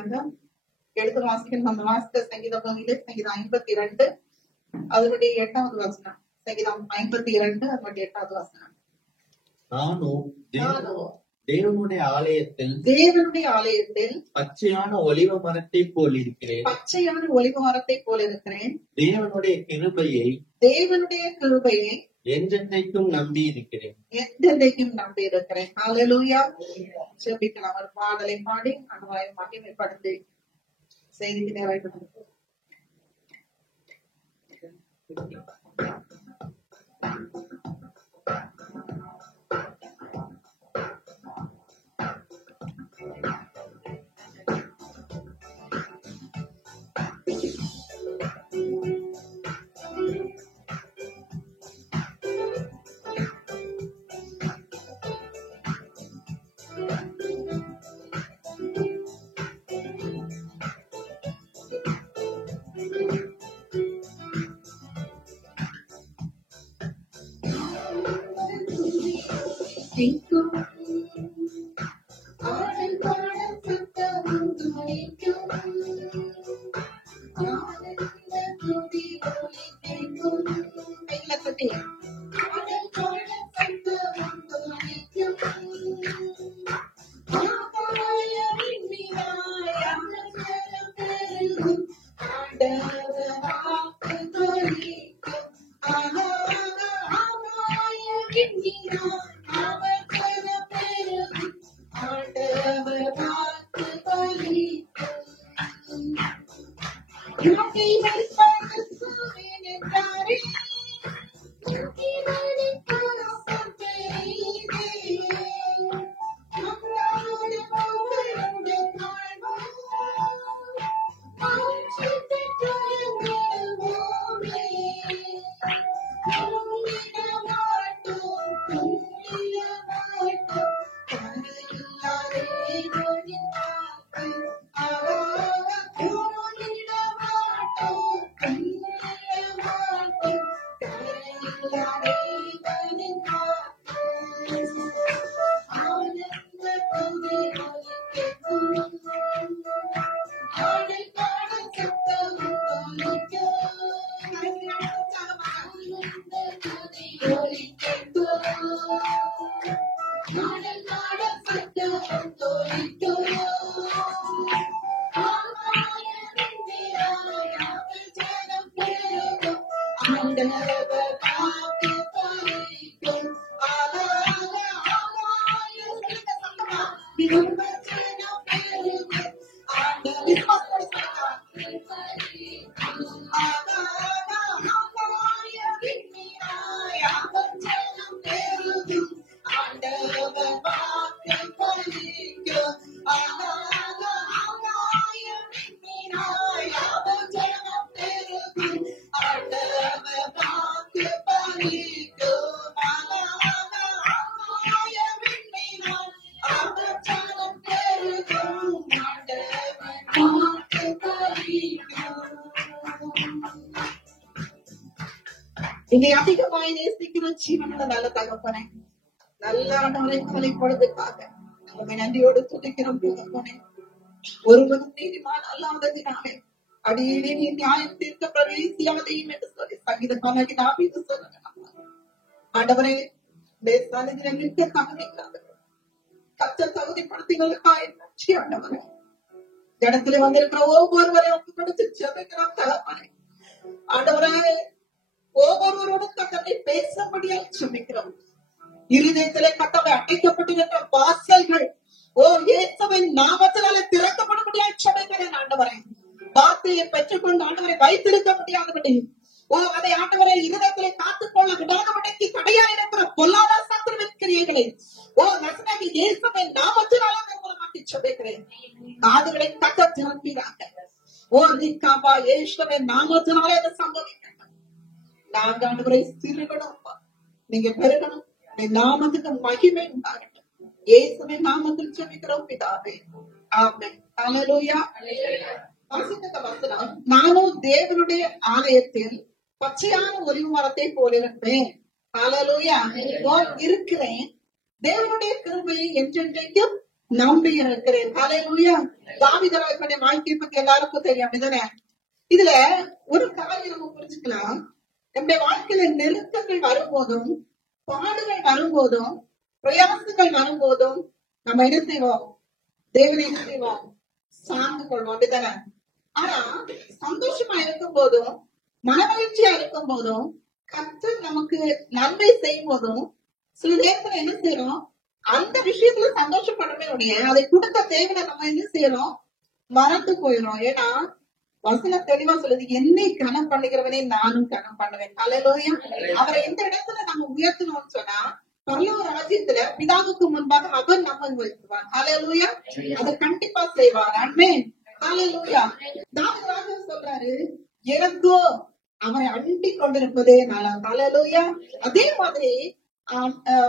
வாசிக்கையாக எடுத்து வாசிக்கணும். நம்ம வாசித்த சங்கீதம் 52 அதனுடைய 8வது வசனம். சங்கீதம் 52 அதனுடைய 8வது வசனம். நானும் தேவனுடைய ஆலயத்தில் பச்சையான ஒலிவ மரத்தை போல் இருக்கிறேன். பச்சையான ஒலிவ மரத்தை போல் இருக்கிறேன். தேவனுடைய கிருபையை என்றென்றைக்கும் நம்பி இருக்கிறேன். ஹல்லேலூயா. ஜெபிக்கலாம். ஒரு பாடலை பாடி அன்பாய் மகிமைப்படுத்தி செய்தி நிறைவேற்றும். இங்கே அதிகமாய் நேசிக்கிற ஜீவனோட நல்ல தகப்பனே, நல்ல ஆண்டவரை கவலைப்படுவதற்காக நம்ம நன்றியோடு துதிக்கிறோம் தகப்பனே. ஒருவரும் நீதிமான் அல்லாததினாலே அடியே நீ நியாயம் தீர்க்க பிரவேசியாதையும் என்று சொல்லி சங்கீதக்காரனாகி தாவீது சொல்லுங்க. ஆண்டவரே, தேசத்தில் நிற்க தகுதிக்காக கர்த்தர் தகுதிப்படுத்தினதுக்காக நன்றி ஆண்டவரே. இடத்துல வந்திருக்கிற ஒவ்வொருவரையும் ஒப்பு கொடுத்து ஜெபிக்கிறோம் தகப்பனே. ஆண்டவரே, ஒவ்வொருவரோடும் கட்டளை பேசப்படியாக ஜெபிக்கிறோம். இருதயத்திலே கட்டளை அடைக்கப்பட்டிருக்கிற வாசல்கள் இயேசுவின் நாமத்தினாலே திறக்கப்படும்படியாக ஜெபிக்கிறேன் ஆண்டவரே. வார்த்தையை பெற்றுக்கொண்டு ஆண்டவரை வைத்திருக்க முடியாதபடி அதை ஆண்டவரை இருதயத்திலே காத்துக்கொள்ள விடாதபடிக்கு தடையா இருக்கிற பொல்லாத சத்துருவின் கிரியைகளை நசனாகி இயேசுவின் நாமத்தினாலே மூலமாக்கி ஜெபிக்கிறேன். காதுகளை கட்ட திறப்பீராக. நிக்காபா இயேசுவின் நாமத்தினாலே அது சம்பவிக்கட்டும். நாங்க ஆண்டவரை சிறுகணும், நீங்க பெருகணும், நாமத்துக்கு மகிமை உண்டாகட்டும். இயேசுவின் நாமத்தில் ஜெபிக்கிறோம் பிதாவே, ஆமென். ஹல்லேலூயா. நானும் தேவனுடைய ஆலயத்தில் பச்சையான ஒலிவு மரத்தை போலிருப்பேன். ஹல்லேலூயா. இருக்கிறேன். தேவனுடைய கிருபையை என்றென்றைக்கும் நம்பி இருக்கிறேன். ஹல்லேலூயா. தாவீதுடைய வாழ்க்கையை பத்தி எல்லாருக்கும் தெரியும், அப்படிதானே? இதுல ஒரு காரியம் நம்ம புரிஞ்சுக்கலாம். நம்முடைய வாழ்க்கையில நெருக்கங்கள் வரும்போதும், பாடுகள் வரும்போதும், பிரயாசங்கள் வரும்போதும் நம்ம என்ன செய்வோம்? தேவனை என்ன செய்வோம்? சார்ந்து கொள்வோம், அப்படிதானே? ஆனா சந்தோஷமா இருக்கும் போதும், மனமகிழ்ச்சியா இருக்கும் போதும், கர்த்தர் நமக்கு நன்மை செய்யும் போதும் சில நேரத்துல என்ன செய்யறோம்? அந்த விஷயத்துல சந்தோஷப்படுறமே உடைய அதை கொடுத்த தேவனை நம்ம என்ன செய்யறோம்? மறந்து போயிடும். ஏன்னா வசனம் தெளிவா சொல்லுது, என்னை கனம் பண்ணுகிறவனே நானும் கனம் பண்ணுவேன். ஹல்லேலூயா. அவரை எந்த இடத்துல நம்ம உயர்த்தணும்னு சொன்னா, பரலோக ராஜ்யத்துல பிதாவுக்கு முன்பாக அவர் நம்ம உயர்த்துவார். ஹல்லேலூயா. அதை கண்டிப்பா செய்வார். ஆமென். ஹல்லேலூயா. தாவீது ராஜா சொல்றாரு, எனக்கோ அவரை அண்டி கொண்டிருப்பதே நலம். ஹல்லேலூயா. அதே மாதிரி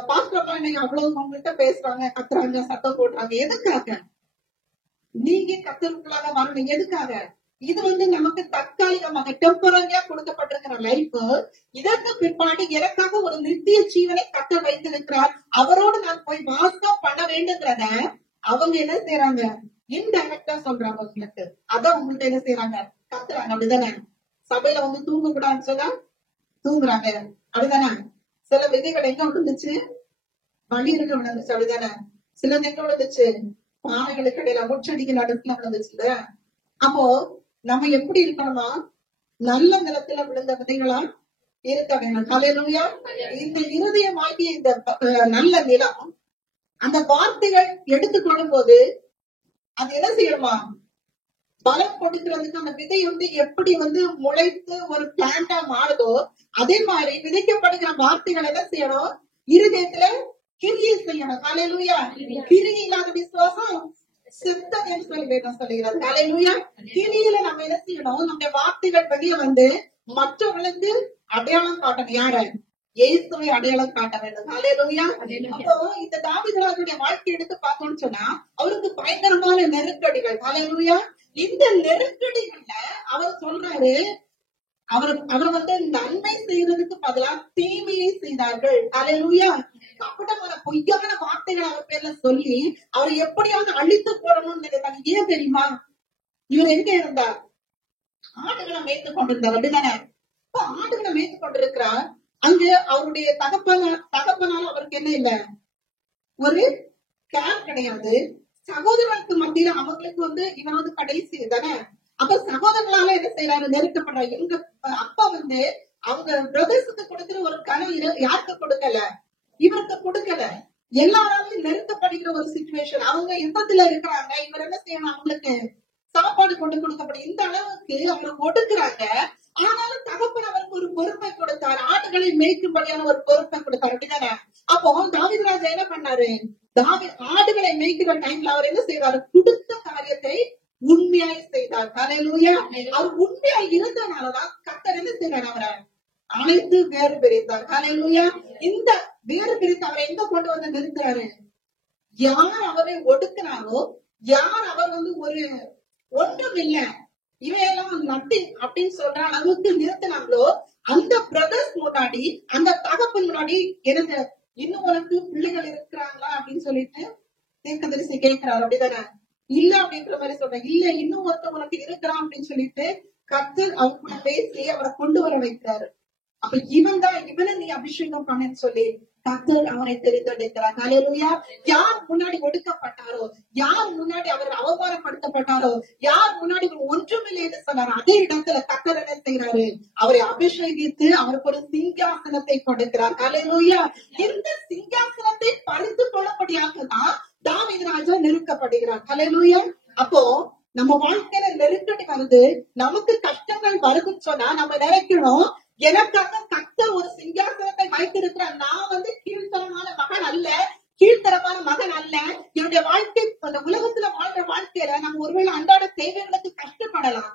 பாஸ்டர் அவ்வளவு உங்ககிட்ட பேசுறாங்க, கத்துறாங்க, சத்தம் போடுறாங்க. எதுக்காக? நீங்க கத்தருக்குள்ளாக வரணும். எதுக்காக? இது நமக்கு தற்காலிகமாக டெம்பரரியா கொடுக்கப்பட்டிருக்கிற லைஃப். இதற்கு பிற்பாடு எனக்காக ஒரு நித்திய ஜீவனை கத்தர் வைத்திருக்கிறார். அவரோடு நான் போய் வாசம் பண்ண வேண்டுங்கிறத அவங்க என்ன செய்யறாங்க? இன்டைரக்டா சொல்றாங்க உங்களுக்கு. அத உங்கள்ட்ட என்ன செய்யறாங்க? கத்துறாங்க, அப்படிதானே? சபையில தூங்க கூடாதுன்னு சொன்னா தூங்குறாங்க, அப்படிதானே? சில விதைகள் எங்க விழுந்துச்சு? வழி இருக்க விழுந்துச்சு, அப்படிதானே? சிலது எங்க விழுந்துச்சு? பானைகளுக்கு இடையில முச்சடிக்கு நடுப்புல விழுந்துச்சு. அப்போ நம்ம எப்படி இருக்கணுமா? நல்ல நிலத்துல விழுந்த விதைகளா இருக்க வேணும். ஹல்லேலூயா. இந்த இருதயமாகிய இந்த நல்ல நிலம், அந்த வார்த்தைகள் எடுத்துக்கொள்ளும் போது அது என்ன செய்யணுமா? பலம் கொடுக்கிறதுக்கு அந்த விதை எப்படி முளைத்து ஒரு பிளான்டா மாறுதோ, அதே மாதிரி விதைக்கப்படுகிற வார்த்தைகள் என்ன செய்யணும்? இருதயத்துல கிரியை செய்யணும். ஹல்லேலூயா. கிரியை இல்லாத விசுவாசம் செத்ததுன்னு சொல்லி வேதம் சொல்லுகிறது. ஹல்லேலூயா. கிரியில நம்ம என்ன செய்யணும்? நம்முடைய வார்த்தைகள் வெளியே மற்றவர்களுக்கு அடையாளம் காட்டணும். யார? இயேசுவை அடையாளம் காட்ட வேண்டும். ஹல்லேலூயா. அப்போ இந்த தாவீதுடைய வாழ்க்கை எடுத்து பார்த்தோம்னு சொன்னா, அவருக்கு பயங்கரமான நெருக்கடிகள். ஹல்லேலூயா. இந்த நெருக்கடிகள்ல அவர் சொல்றாரு, அவர் நன்மை செய்யறதுக்கு பதிலா தீமையை செய்தார்கள். ஹல்லேலூயா. கபடமான பொய்யான வார்த்தைகள் அவர் பேர்ல சொல்லி அவரை எப்படியாவது அழித்து போடணும்னு நினைத்தாங்க. ஏன் தெரியுமா? இவர் எங்க இருந்தார்? ஆடுகளை மேய்த்து கொண்டிருந்தார், அப்படிதானே? இப்ப ஆடுகளை மேய்த்து கொண்டிருக்கிறார். அங்க அவருடைய தகப்பனால அவருக்கு என்ன இல்ல? ஒரு கேர் கிடையாது. சகோதரர்களுக்கு மத்தியில அவங்களுக்கு இவன் கடைசி தானே. அப்ப சகோதரர்களால என்ன செய்யறாரு? நெருக்கப்படுறாரு. எங்க அப்பா அவங்க பிரதேசத்துக்கு கொடுக்கிற ஒரு கனவு யாருக்கு கொடுக்கல? இவருக்கு கொடுக்கல. எல்லாராலையும் நெருக்கப்படுகிற ஒரு சிச்சுவேஷன். அவங்க யுத்தத்துல இருக்கிறாங்க. இவர் என்ன செய்யணும்? அவங்களுக்கு சாப்பாடு கொண்டு கொடுக்கப்படும். இந்த அளவுக்கு அவரை ஒடுக்குறாங்க. ஆனாலும் தகப்பன் அவருக்கு ஒரு பொறுப்பை கொடுத்தார். ஆடுகளை மேய்க்கும்படியான ஒரு பொறுப்பை கொடுத்தார், அப்படிதானே? அப்போ தாவீது ராஜா என்ன பண்ணாரு? ஆடுகளை மேய்க்கிற டைம்ல அவர் என்ன செய்வாரு? கொடுத்த காரியத்தை உண்மையாய் செய்தார். ஹல்லேலூயா. அவர் உண்மையாய் இருந்தனாலதான் கர்த்தர் என்ன செய்யறாரு? அவரை அனைத்து வேறு பிரித்தார். ஹல்லேலூயா. இந்த வேறு பிரித்து அவரை எங்க கொண்டு நிறுத்துறாரு? யார் அவரை ஒடுக்கினாரோ, யார் அவர் ஒரு ஒன்றும் இல்ல, இவையெல்லாம் நத்திங் அப்படின்னு சொல்ற அளவுக்கு நிறுத்தினாங்களோ, அந்த பிரதர்ஸ் முன்னாடி, அந்த தகப்பன் முன்னாடி எனக்கு இன்னும் உனக்கு பிள்ளைகள் இருக்கிறாங்களா அப்படின்னு சொல்லிட்டு தீர்க்கதரிசி கேட்கிறாரு, அப்படிதானே? இல்ல அப்படின்ற மாதிரி சொல்றேன். இல்ல, இன்னும் ஒருத்தர் உனக்கு இருக்கிறான் அப்படின்னு சொல்லிட்டு கர்த்தர் அவங்க பேசி அவரை கொண்டு வர வைக்கிறாரு. அப்ப இவனை நீ அபிஷேகம் பண்ணு சொல்லி கர்த்தர் அவரை தெரிந்தெடுக்கிறார். ஹல்லேலூயா. யார் முன்னாடி ஒடுக்கப்பட்டாரோ, யார் முன்னாடி அவர் அவமானப்படுத்தப்பட்டாரோ, யார் முன்னாடி ஒன்றுமில்லை என்று சொன்னாரோ, அதே இடத்துல கர்த்தர் என்ன செய்யறாரு? அவரை அபிஷேகித்து அவருக்கு ஒரு சிங்காசனத்தை கொடுக்கிறார். ஹல்லேலூயா. இந்த சிங்காசனத்தை பறித்து கொள்ளப்படியாகதான் தாவீது ராஜா நெருக்கப்படுகிறார். ஹல்லேலூயா. அப்போ நம்ம வாழ்க்கையில நெருக்கடி வருது, நமக்கு கஷ்டங்கள் வருதுன்னு சொன்னா நம்ம நினைக்கணும், எனக்காக கர்த்தர் ஒரு சிங்காசனத்தை வைத்திருக்கிறார். நான் கீழ்த்தரமான மகன் அல்ல, கீழ்த்தரமான மகன் அல்ல. என்னுடைய வாழ்க்கை அந்த உலகத்துல வாழ்ற வாழ்க்கையில நம்ம ஒருவேளை அன்றாட தேவைகளுக்கு கஷ்டப்படலாம்,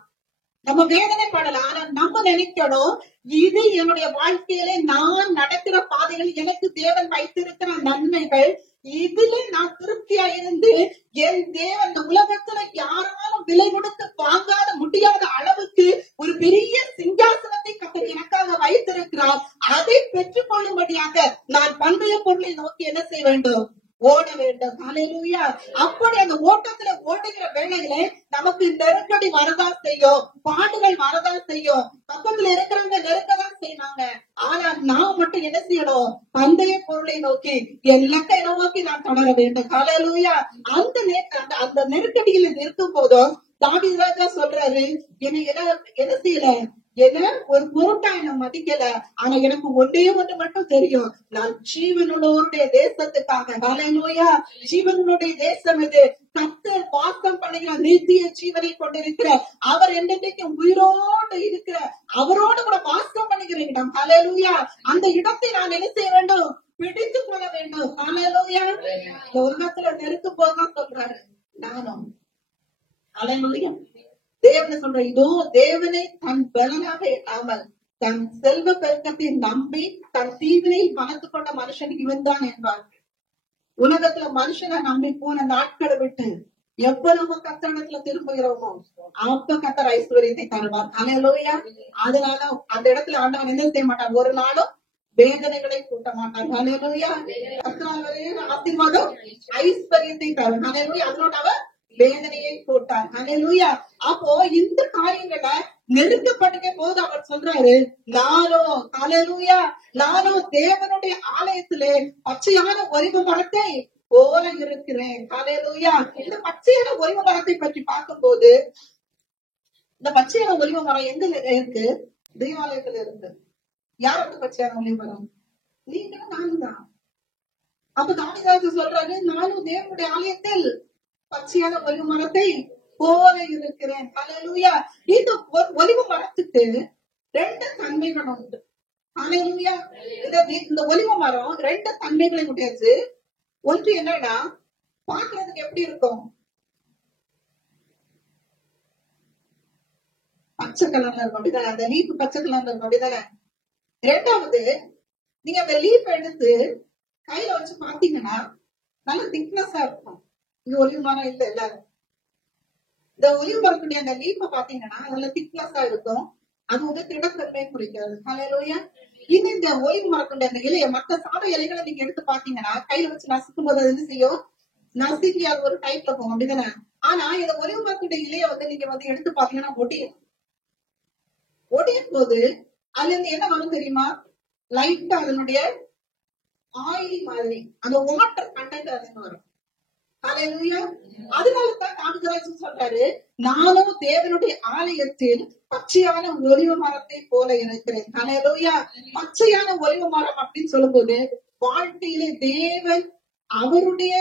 நம்ம வேதனைப்படலாம். ஆனா நம்ம நினைக்கணும், இது என்னுடைய வாழ்க்கையில நான் நடக்கிற பாதைகள், எனக்கு தேவன் வைத்திருக்கிற நன்மைகள், இதுல நான் திருப்தியா இருந்து என் தேவன் இந்த உலகத்துல யாராலும் விலை கொடுத்து வாங்காத முடியாத அளவுக்கு ஒரு பெரிய சிங்காசனத்தை கர்த்தர் எனக்காக வைத்திருக்கிறார். அதை பெற்றுக் கொள்ளும்படியாக நான் பண்டைய பொருளை நோக்கி என்ன செய்ய வேண்டும்? ஓட வேண்டும். ஹல்லேலூயா. அப்படி அந்த ஓட்டத்துல ஓடுகிற வேளையிலே நமக்கு நெருக்கடி வரதான் செய்யும், பாடுகள் வரதான் செய்யும், பக்கத்துல இருக்கிறவங்க நெருக்கதான் செய்வாங்க. ஆனா நான் மட்டும் என்ன செய்யணும்? பந்தய பொருளை நோக்கி, என் இலக்கை நோக்கி நான் தொடர வேண்டும். ஹல்லேலூயா. அந்த நெருக்கடியில இருக்கும் போதும் தாவீது ராஜா சொல்றாரு, என்ன செய்யல, என்ன ஒரு பொருட்டா என்ன மதிக்கல. ஆனா எனக்கு ஒன்றே ஒன்று மட்டும் தெரியும், நான் ஜீவனுடைய தேசத்துக்காக, ஹல்லேலூயா, ஜீவனுடைய தேசம் இது, கர்த்தர் வாசம் பண்ணுகிற நித்திய ஜீவனை கொண்டிருக்கிற அவர் என்னைக்கு உயிரோடு இருக்கிற அவரோடு கூட வாசம் பண்ணுகிற இடம். ஹல்லேலூயா. அந்த இடத்தை நான் என்ன செய்ய வேண்டும்? பிடித்து கொள்ள வேண்டும். ஹல்லேலூயா. இந்த உலகத்துல நெருக்கும் போதுதான் சொல்றாரு, நானும். ஹல்லேலூயா. தேவனை சொல்ற, இதோ தேவனை தன் பலனாக எண்ணாமல் தன் செல்வ பெருக்கத்தை நம்பி தன் தீவினை வளர்த்து கொண்ட மனுஷன் இவன் தான் என்பார். உலகத்துல மனுஷனை நம்பி போன நாட்களை விட்டு எவ்வளவு கத்தரிடத்துல திரும்புகிறோமோ அப்ப கத்தர் ஐஸ்வர்யத்தை தருவார். ஹல்லேலூயா. அதனால அந்த இடத்துல ஆண்டவன் என்ன செய்ய மாட்டான்? ஒரு நாளும் வேதனைகளை கூட்ட மாட்டான். ஹல்லேலூயா. ஆசீர்வாதம் ஐஸ்வர்யத்தை தரும். ஹல்லேலூயா. அதனோட அவர் வேதனையை போட்டார். ஹல்லேலூயா. அப்போ இந்த காரியங்களை நெருக்கப்படுகிற போது அவர் சொல்றாரு, நானோ, ஹல்லேலூயா, நானோ தேவனுடைய ஆலயத்திலே பச்சையான ஒலிவ மரத்தை போல இருக்கிறேன். ஹல்லேலூயா. இந்த பச்சையான ஒலிவ மரத்தை பற்றி பார்க்கும்போது, இந்த பச்சையான ஒலிவ மரம் எங்க இருக்கு? தேவாலயத்துல இருக்கு. யாருக்கு பச்சையான ஒலிவ மரம்? நீங்களும் நானும் தான். அப்ப தாவீது சொல்றாரு, நானும் தேவனுடைய ஆலயத்தில் பச்சையான ஒலிவ மரத்தை போல இருக்கிறேன். ஹல்லேலூயா. இந்த ஒலிவ மரத்துக்கு 2 தன்மைகள் உண்டு. ஹல்லேலூயா. இந்த ஒலிவ மரம் 2 தன்மைகளை உடையது. ஒன்று என்னன்னா, பாக்குறதுக்கு எப்படி இருக்கும்? பச்சை கலர்ல இருக்கும், அப்படிதானே? அந்த லீப் பச்சை கலர்ல இருக்கும், அப்படிதானே? 2வது, நீங்க அந்த லீப் எடுத்து கையில வச்சு பாத்தீங்கன்னா நல்ல திக்னஸா இருக்கும். இங்க ஒலிவ மரம் இல்ல, எல்லாரும் இந்த ஒலிவ மரத்துடைய அந்த லீப்ப பாத்தீங்கன்னா அதுல திக்னஸா இருக்கும். அது வந்து திடத்தன்மையை குறிக்கிறது. ஹல்லேலூயா. இந்த ஒலிவ மரத்துடைய அந்த இலைய மற்ற சாத இலைகளை நீங்க எடுத்து பாத்தீங்கன்னா கையில வச்சு நசுக்கும் போது அது என்ன செய்யும்? நசுக்கி அது ஒரு டைப்ல போகும், அப்படிதானே? ஆனா இந்த ஒலிவ மரத்துடைய இலைய வந்து நீங்க வந்து எடுத்து பாத்தீங்கன்னா ஒடியும் போது அதுல இருந்து என்ன வரும் தெரியுமா? லைட்டா அதனுடைய ஆயிலி மாதிரி அந்த வாட்டர் கண்டென்ட் அதுக்கு வரும். ஹல்லேலூயா. அதனாலதான் தாவீது சொல்றாரு, நானும் தேவனுடைய ஆலயத்தில் பச்சையான ஒலிவ மரத்தை போல இருக்கிறேன். ஹல்லேலூயா. பச்சையான ஒலிவ மரம் அப்படின்னு சொல்லும்போது வாழ்க்கையிலே தேவன் அவருடைய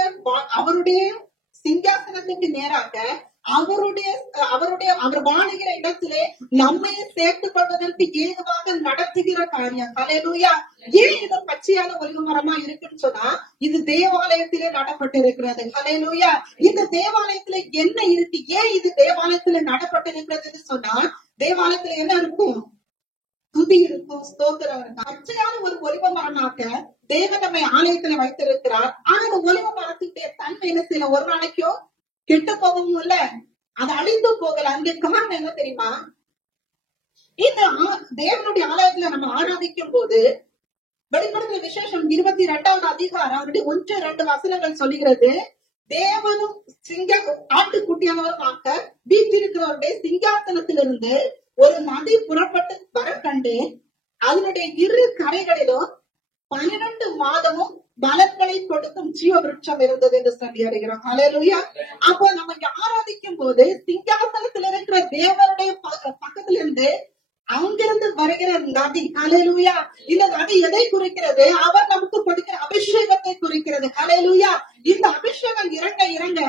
சிங்காசனத்துக்கு நேராக அவர் வாழுகிற இடத்திலே நம்மை சேர்த்துக் கொள்வதற்கு ஏதுவாக நடத்துகிற காரியம். ஹல்லேலூயா. ஏன் இது பச்சையான ஒலிவ மரமா இருக்குன்னு சொன்னா, இது தேவாலயத்திலே நடப்பட்டு இருக்கிறது. ஹல்லேலூயா. இந்த தேவாலயத்துல என்ன இருக்கு? ஏன் இது தேவாலயத்துல நடப்பட்டு இருக்கிறதுன்னு சொன்னா, தேவாலயத்துல என்ன இருக்கும்? துதி இருக்கும், ஸ்தோத்திரம் இருக்கும். பச்சையான ஒரு ஒலிவ மரமாக தேவன் நம்மை ஆலயத்துல வைத்திருக்கிறார். ஆனா அந்த ஒலிவ மரத்துடைய தன்மை என்ன செய்யல? ஒரு நாளைக்கும் கெட்டு போகவும் இல்ல, அது அழிந்து போகல. அங்கே காரணம் என்ன தெரியுமா? இந்த தேவனுடைய ஆலயத்துல நம்ம ஆராதிக்கும் போது வெளிப்படுத்தின விசேஷம் 22வது அதிகாரம் அவருடைய 1-2 வசனங்கள் சொல்லுகிறது, தேவனும் ஆட்டுக்குட்டியானவருமாக வீற்றிருக்கிறவருடைய சிங்காசனத்திலிருந்து ஒரு நதி புறப்பட்டு வர கண்டு அதனுடைய 2 கரைகளிலும் 12 மாதமும் பலன்களை கொடுக்கும் ஜீவ விருட்சம் இருந்தது என்று சொல்லி அறிகிறோம். ஹல்லேலூயா. அப்போ நம்ம ஆராதிக்கும் போது சிங்காசனத்தில் இருக்கிற தேவனுடைய பக்கத்துல இருந்து அங்கிருந்து வருகிற நதி, ஹல்லேலூயா, இந்த நதி எதை குறிக்கிறது? அவர் நமக்கு கொடுக்கிற அபிஷேகத்தை குறிக்கிறது. ஹல்லேலூயா. இந்த அபிஷேகம் இறங்க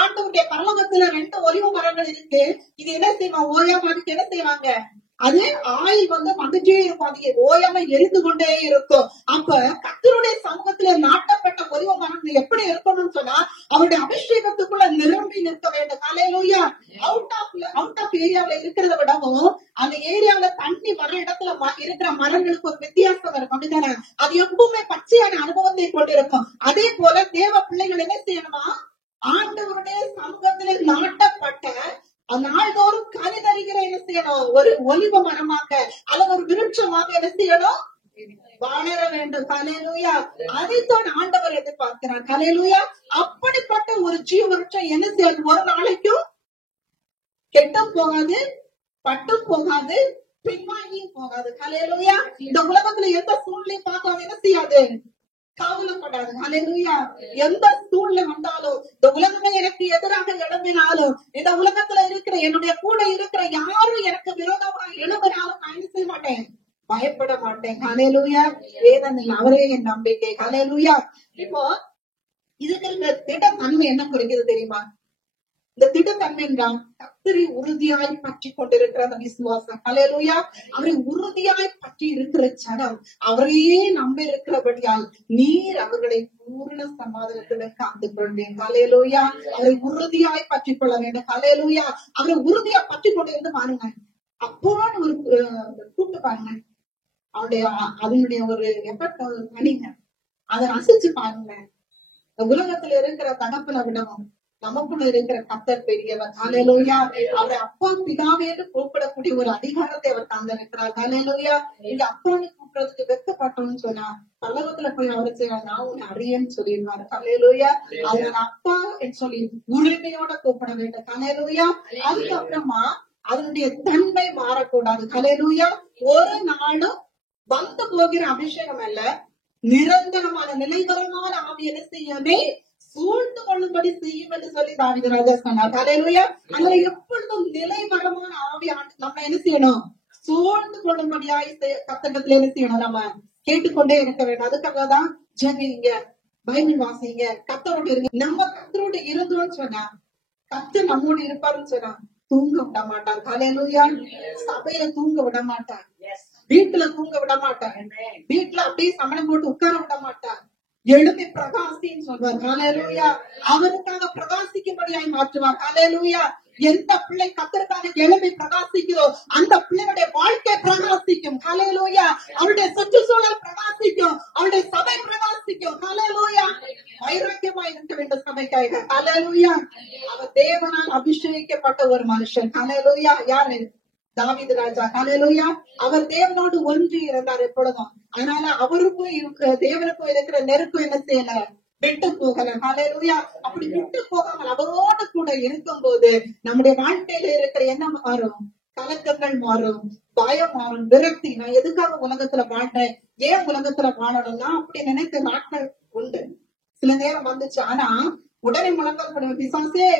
ஆண்டவருடைய பரலோகத்துல 2 ஒலிவ மரங்கள் இருக்கு. இது என்ன செய்வாங்க? ஓயாம அதுக்கு என்ன செய்வாங்க? அது ஆயில் வந்து வந்துட்டே இருக்கும், அது ஓயாம எரிந்து கொண்டே இருக்கும். அப்ப கர்த்தருடைய சமூகத்துல நாட்டப்பட்ட ஒலிவ மரம் எப்படி இருக்கணும்னு சொன்னா, அவருடைய அபிஷேகத்துக்குள்ள நிரம்பி நிற்க வேண்டும். ஹல்லேலூயா. அவுட் ஆஃப் ஏரியாவில இருக்கிறத விடவும் அந்த ஏரியாவில தண்ணி வர இடத்துல இருக்கிற மரங்களுக்கு ஒரு வித்தியாசம் இருக்கும், அப்படித்தானே? அது எப்பவுமே பச்சையான அனுபவத்தை கொண்டிருக்கும். அதே போல தேவ பிள்ளைகள் என்ன செய்யணுமா? ஆண்டவருடைய சமூகத்திலே நாட்டப்பட்ட நாள்தோறும் கனி தருகிற என்ன செய்யணும்? ஒரு ஒலிவ மரமாக அல்லது ஒரு விருட்சமாக என்ன செய்யணும்? வளர வேண்டும். ஹல்லேலூயா. அதைத்தான் ஆண்டவர் எதிர்பார்க்கிறார். ஹல்லேலூயா. அப்படிப்பட்ட ஒரு ஜீவவருஷம் என்ன செய்யாது? ஒரு நாளைக்கும் கெட்டும் போகாது, பட்டும் போகாது, பின்வாங்கியும் போகாது. ஹல்லேலூயா. இந்த உலகத்துல எந்த சூழ்நிலையும் பார்த்து என்ன செய்யாது? கவலைப்படாது. ஹல்லேலூயா. எந்த சூழ்நிலை வந்தாலும், இந்த உலகமே எனக்கு எதிராக எழும்பினாலும், இந்த உலகத்துல இருக்கிற என்னுடைய கூட இருக்கிற யாரும் எனக்கு விரோதமாக எழும்பினாலும் நான் என்ன செய்ய மாட்டேன்? பயப்பட மாட்டேன். ஹல்லேலூயா. வேதனை அவரே என் நம்பிக்கை. ஹல்லேலூயா. இப்போ இதுக்கு இருக்கிற திடத்தன்மை என்ன குறிக்கிறது தெரியுமா? இந்த திடத்தன்மை என்றால் கர்த்தரை உறுதியாய் பற்றி கொண்டிருக்கிற அந்த விசுவாசம். ஹல்லேலூயா. அவரை உறுதியாய் பற்றி இருக்கிற ஜனம் அவரையே நம்பி இருக்கிறபடியால் நீர் அவர்களை பூர்ண சமாதானத்துடன் காத்து கொள்வேன். ஹல்லேலூயா. அவரை உறுதியாய் பற்றி கொள்ள வேண்டும். ஹல்லேலூயா. அவரை உறுதியா பற்றி கொண்டு இருந்து பாருங்க. அப்போன்னு ஒரு கூப்பிட்டு பாருங்க. அதனுடைய ஒரு எஃபெக்ட் பண்ணிங்க. அதை ரசிச்சு பாருங்க. உலகத்துல இருக்கிற தகப்பனை விடவும் நமக்குள்ள இருக்கிற கர்த்தர் பெரியவர். ஹல்லேலூயா. அவரை அப்பா பிதாவே கூப்பிடக்கூடிய ஒரு அதிகாரத்தை அவர் தந்திருக்கிறார். ஹல்லேலூயா. இங்க அப்பான்னு கூப்பிடுறதுக்கு வெட்கப்பட்டோம்னு சொன்னா பல்லவத்துல போய் அவரை செய்ய நான் உன்னை அறியன்னு சொல்லிடுவாரு. ஹல்லேலூயா. அவரோட அப்பா சொல்லி உரிமையோட கூப்பிட வேண்டும். ஹல்லேலூயா. அதுக்கப்புறமா அதனுடைய தன்மை மாறக்கூடாது. ஹல்லேலூயா. ஒரு நாளும் வந்து போகிற அபிஷேகம் அல்ல, நிரந்தரமான நிலைவரமான ஆவி என்ன செய்யுமே சூழ்ந்து கொள்ளும்படி செய்யும் என்று சொல்லி தாவீது ராஜா சொன்னார். ஹல்லேலூயா. அதனால எப்பொழுதும் நிலைவரமான ஆவி நம்ம என்ன செய்யணும்? சூழ்ந்து கொள்ளும்படியாய் கர்த்தரிடத்துல என்ன செய்யணும்? நம்ம கேட்டுக்கொண்டே இருக்க வேண்டும். அதுக்காக தான் ஜெபிங்க, பைபிள் வாசிங்க, கர்த்தரோடு இருங்க. நம்ம கர்த்தரோடு இருந்தோம்னு சொன்னா கர்த்தர் நம்மோடு இருப்பாருன்னு சொன்னா தூங்க விட மாட்டார். ஹல்லேலூயா. சபையில தூங்க விட மாட்டார், வீட்டுல தூங்க விட மாட்டார், வீட்டுல அப்படியே சமணம் போட்டு உட்கார விட மாட்டார். எழுப்பி பிரகாசின்னு சொல்வார். ஹல்லேலூயா. அவருக்காக பிரகாசிக்கும்படியாய் மாற்றுவார். ஹல்லேலூயா. எந்த பிள்ளை கர்த்தருக்காக எழுப்பி பிரகாசிக்கிறோ அந்த பிள்ளையுடைய வாழ்க்கை பிரகாசிக்கும். ஹல்லேலூயா. அவருடைய சுற்றுச்சூழல் பிரகாசிக்கும், அவருடைய சபை பிரகாசிக்கும். ஹல்லேலூயா. வைராக்கியமாய் இருக்க வேண்டும் சபைக்காக. ஹல்லேலூயா. அவர் தேவனால் அபிஷேகிக்கப்பட்ட ஒரு மனுஷன். ஹல்லேலூயா. யாரு? தாவீது ராஜா. ஹல்லேலூயா. அவர் தேவனோடு ஒன்றி இருந்தார் எப்பொழுதும். அதனால அவருக்கும் இருக்கிற தேவனுக்கும் இருக்கிற நெருக்கம் என்ன செய்யல? விட்டு போகல. ஹல்லேலூயா. அப்படி விட்டு போகாமல் அவரோடு கூட இருக்கும் போது நம்முடைய வாழ்க்கையில இருக்கிற என்ன மாறும்? கலக்கங்கள் மாறும், பயம் மாறும், விரக்தி. நான் எதுக்காக உலகத்துல வாழ்றேன், ஏன் உலகத்துல வாழணும்னா அப்படி நினைத்த நாட்கள் உண்டு. சில நேரம் வந்துச்சு. ஆனா உடனே முழங்கால் போடுவேன், பிசாசே